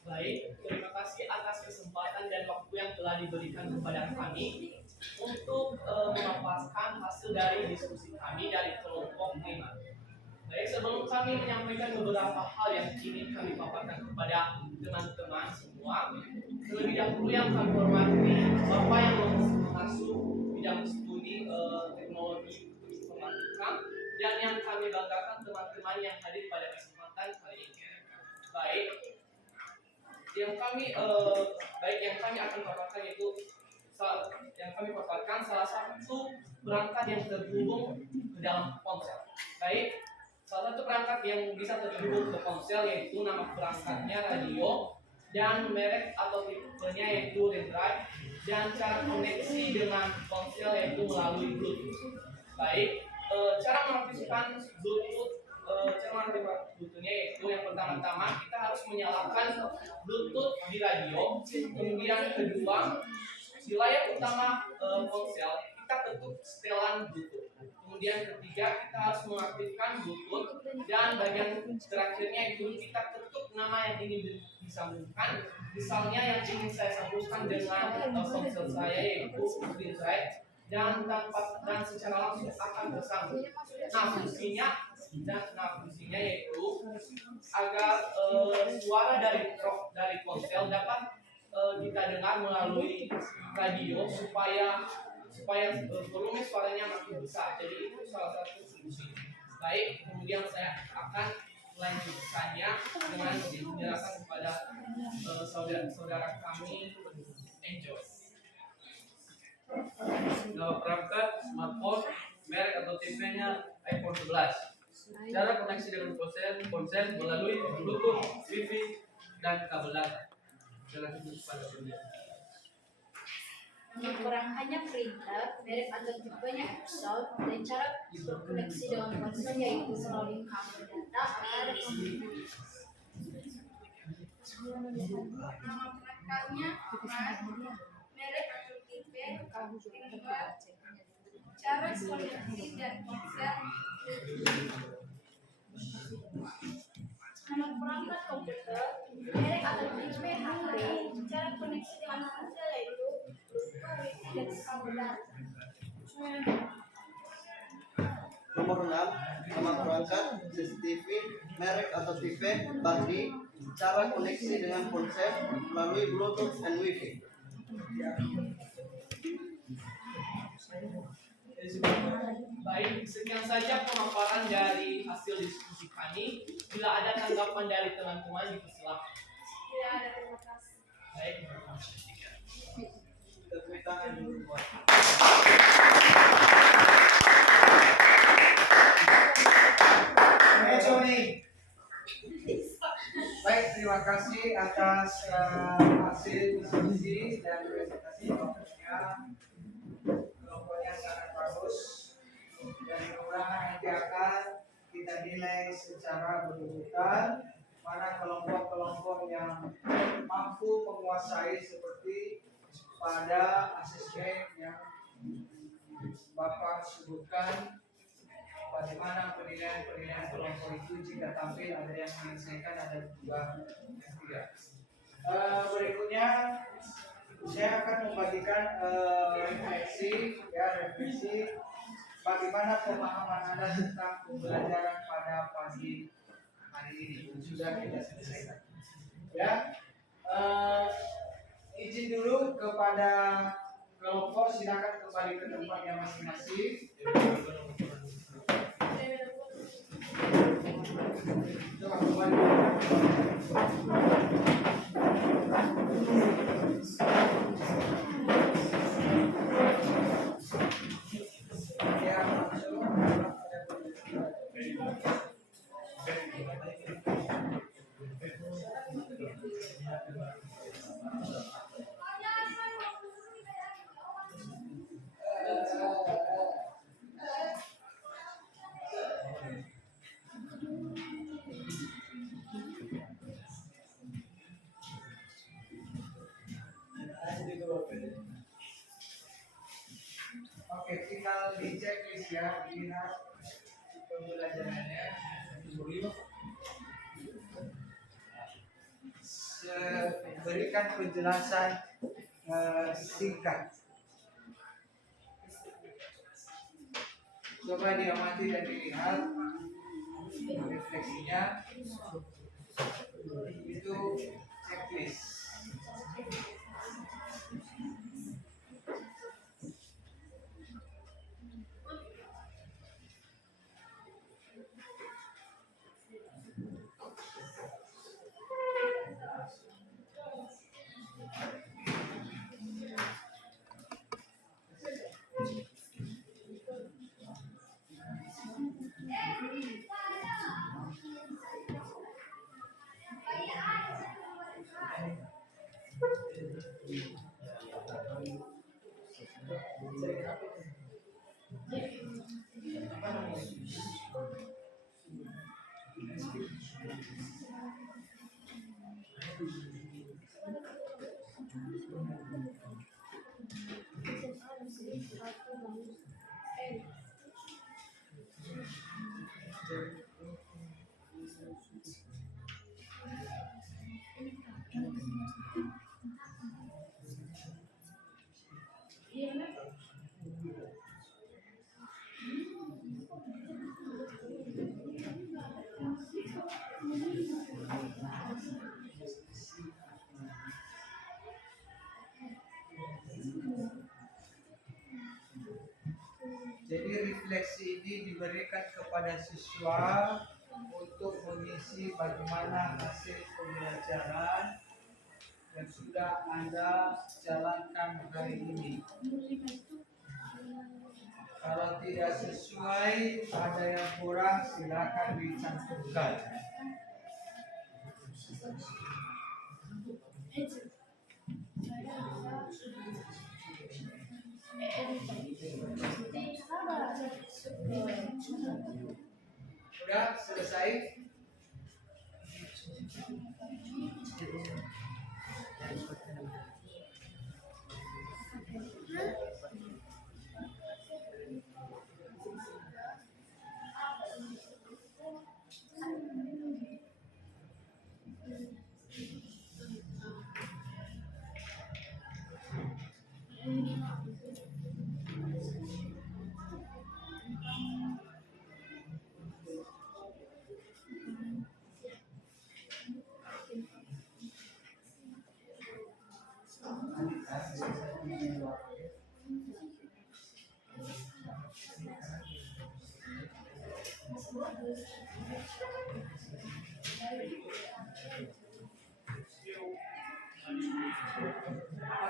Baik, terima kasih atas kesempatan dan waktu yang telah diberikan kepada kami untuk memaparkan hasil dari diskusi kami dari kelompok 5. Baik, sebelum kami menyampaikan beberapa hal yang ingin kami paparkan kepada teman-teman semua, terlebih dahulu yang kami hormati Bapak yang mengasuh bidang studi teknologi informatika dan yang kami banggakan teman-teman yang hadir pada kesempatan kali ini. Baik, yang kami akan paparkan yaitu salah satu perangkat yang terhubung ke dalam ponsel. Baik, salah satu perangkat yang bisa terhubung ke ponsel yaitu nama perangkatnya radio dan merek atau tipenya yaitu Redrive dan cara koneksi dengan ponsel yaitu melalui Bluetooth. Baik, cara mengaktifkan Bluetooth-nya yaitu yang pertama-tama kita harus menyalakan Bluetooth di radio. Kemudian kedua, di layar utama ponsel kita ketuk setelan Bluetooth. Kemudian ketiga, kita harus mengaktifkan Bluetooth dan bagian terakhirnya itu kita ketuk nama yang ingin disambungkan. Misalnya yang ingin saya sambungkan dengan ponsel saya yaitu Redrive dan secara langsung akan tersambung. Fungsinya yaitu agar suara dari ponsel dapat kita dengar melalui radio supaya volume suaranya makin besar. Jadi itu salah satu solusi. Baik, kemudian saya akan melanjutkannya dengan menjelaskan kepada saudara kami Enjoy. Nama perangkat smartphone, merek atau tipenya iPhone 11. Cara koneksi dengan ponsel melalui Bluetooth, Wi-Fi, dan kabel data. Jelaskan kepada pendengar. Perangkatnya printer, merek atau tipenya Epson, dan cara berkoneksi dengan ponsel yaitu melalui kabel data atau Nama perangkatnya merek atau tipe, cara koneksi dan ponsel. Nama perangkat komputer, merek atau tipe HP, cara koneksi dengan ponsel yaitu Bluetooth, Wi-Fi, dan kabel data. Nomor 6, nama perangkat, CCTV, merek atau tipe, bateri, cara koneksi dengan ponsel melalui Bluetooth dan Wi-Fi. Baik, sekian saja pemaparan dari hasil diskusi kami. Bila ada tanggapan dari teman-teman, dipersilakan. Tidak ada, terima kasih. Baik, terima kasih. Tepuk tangan dulu buat. Baik, terima kasih atas hasil diskusi dan presentasi kelompoknya sangat bagus. Dan kekurangan nanti akan kita nilai secara berurutan mana kelompok-kelompok yang mampu menguasai seperti pada asesmen yang Bapak sebutkan, bagaimana penilaian kelompok itu jika tampil ada yang menyelesaikan, ada juga yang tidak. Berikutnya saya akan membagikan refleksi bagaimana pemahaman Anda tentang pembelajaran pada pagi hari ini sudah kita selesaikan. Ya, izin dulu kepada kelompok, silakan kembali ke tempatnya masing-masing. Coba kembali. Ya, oke, tinggal di checklist ya, lihat pembelajarannya. Berikan penjelasan singkat. Coba diamati dan dilihat refleksinya. Itu checklist. Jadi refleksi ini diberikan kepada siswa untuk mengisi bagaimana hasil pembelajaran yang sudah Anda jalankan hari ini. Kalau tidak sesuai, ada yang kurang, silakan dicantumkan. Sudah selesai?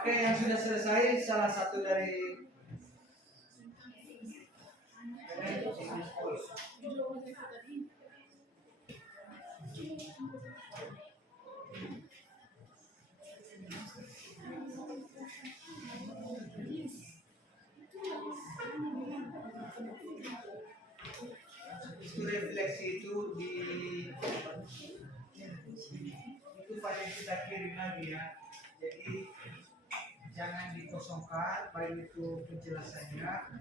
Oke, yang sudah selesai salah satu dari itu refleksi itu pada kita kirim lagi ya. Jadi jangan dikosongkan, baik itu penjelasannya.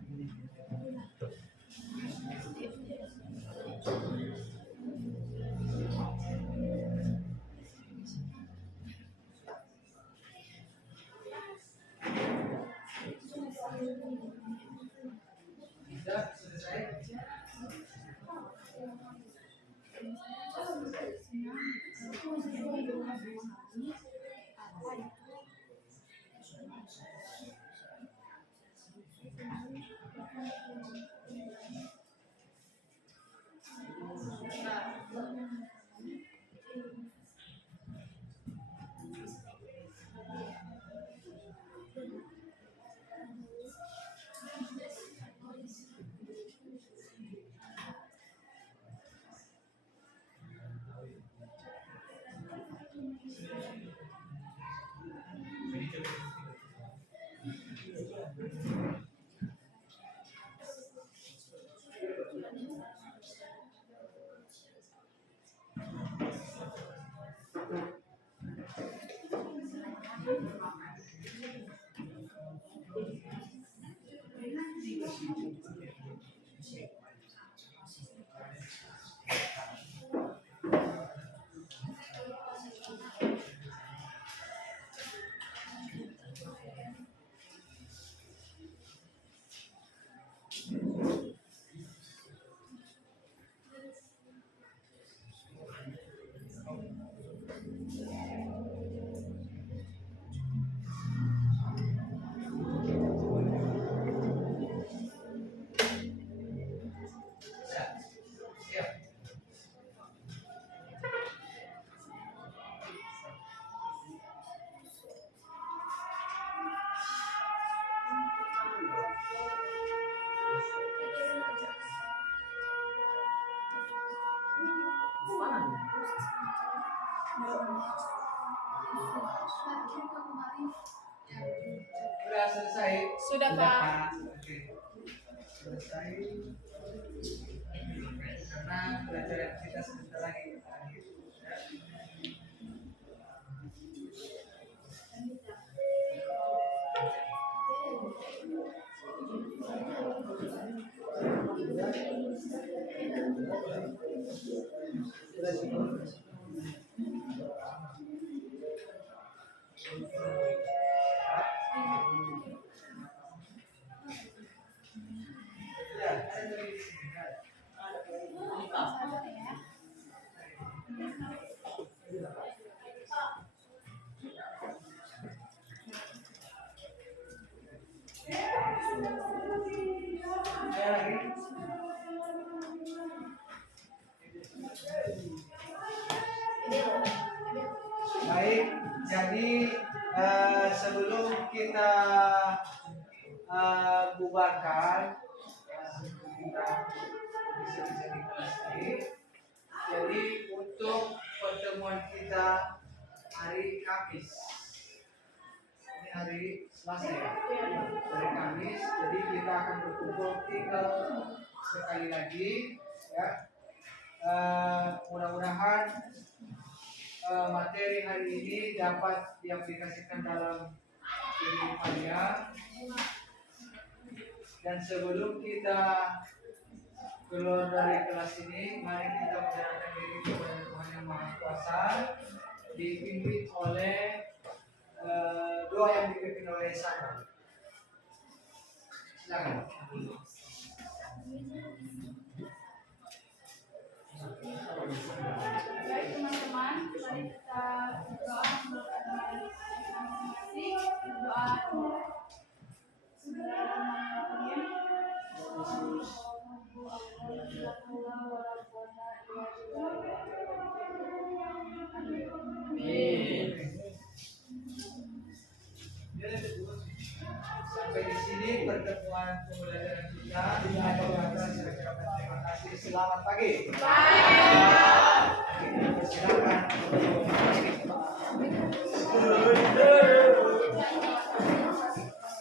Sudah selesai. Sudah selesai. Sudah, Pak. Oke. Selesai. Karena pelajaran kita sebentar lagi akhir. Baik, jadi sebelum kita bubarkan, kita bisa dikelaskan. Jadi untuk pertemuan kita hari Kamis, ini hari Selasa ya, hari Kamis. Jadi kita akan berkumpul tinggal sekali lagi, ya. Mudah-mudahan materi hari ini dapat diaplikasikan dalam kehidupannya. Dan sebelum kita keluar dari kelas ini, mari kita menyerahkan diri kepada Tuhan Yang Maha Kuasa, dipimpin oleh doa yang dipimpin oleh Sandra. Silakan. Baik teman-teman, mari kita berdoa menurut agama masing-masing. Berdoa Sampai di sini pertemuan pembelajaran kita. Terima kasih. Selamat pagi. Silakan.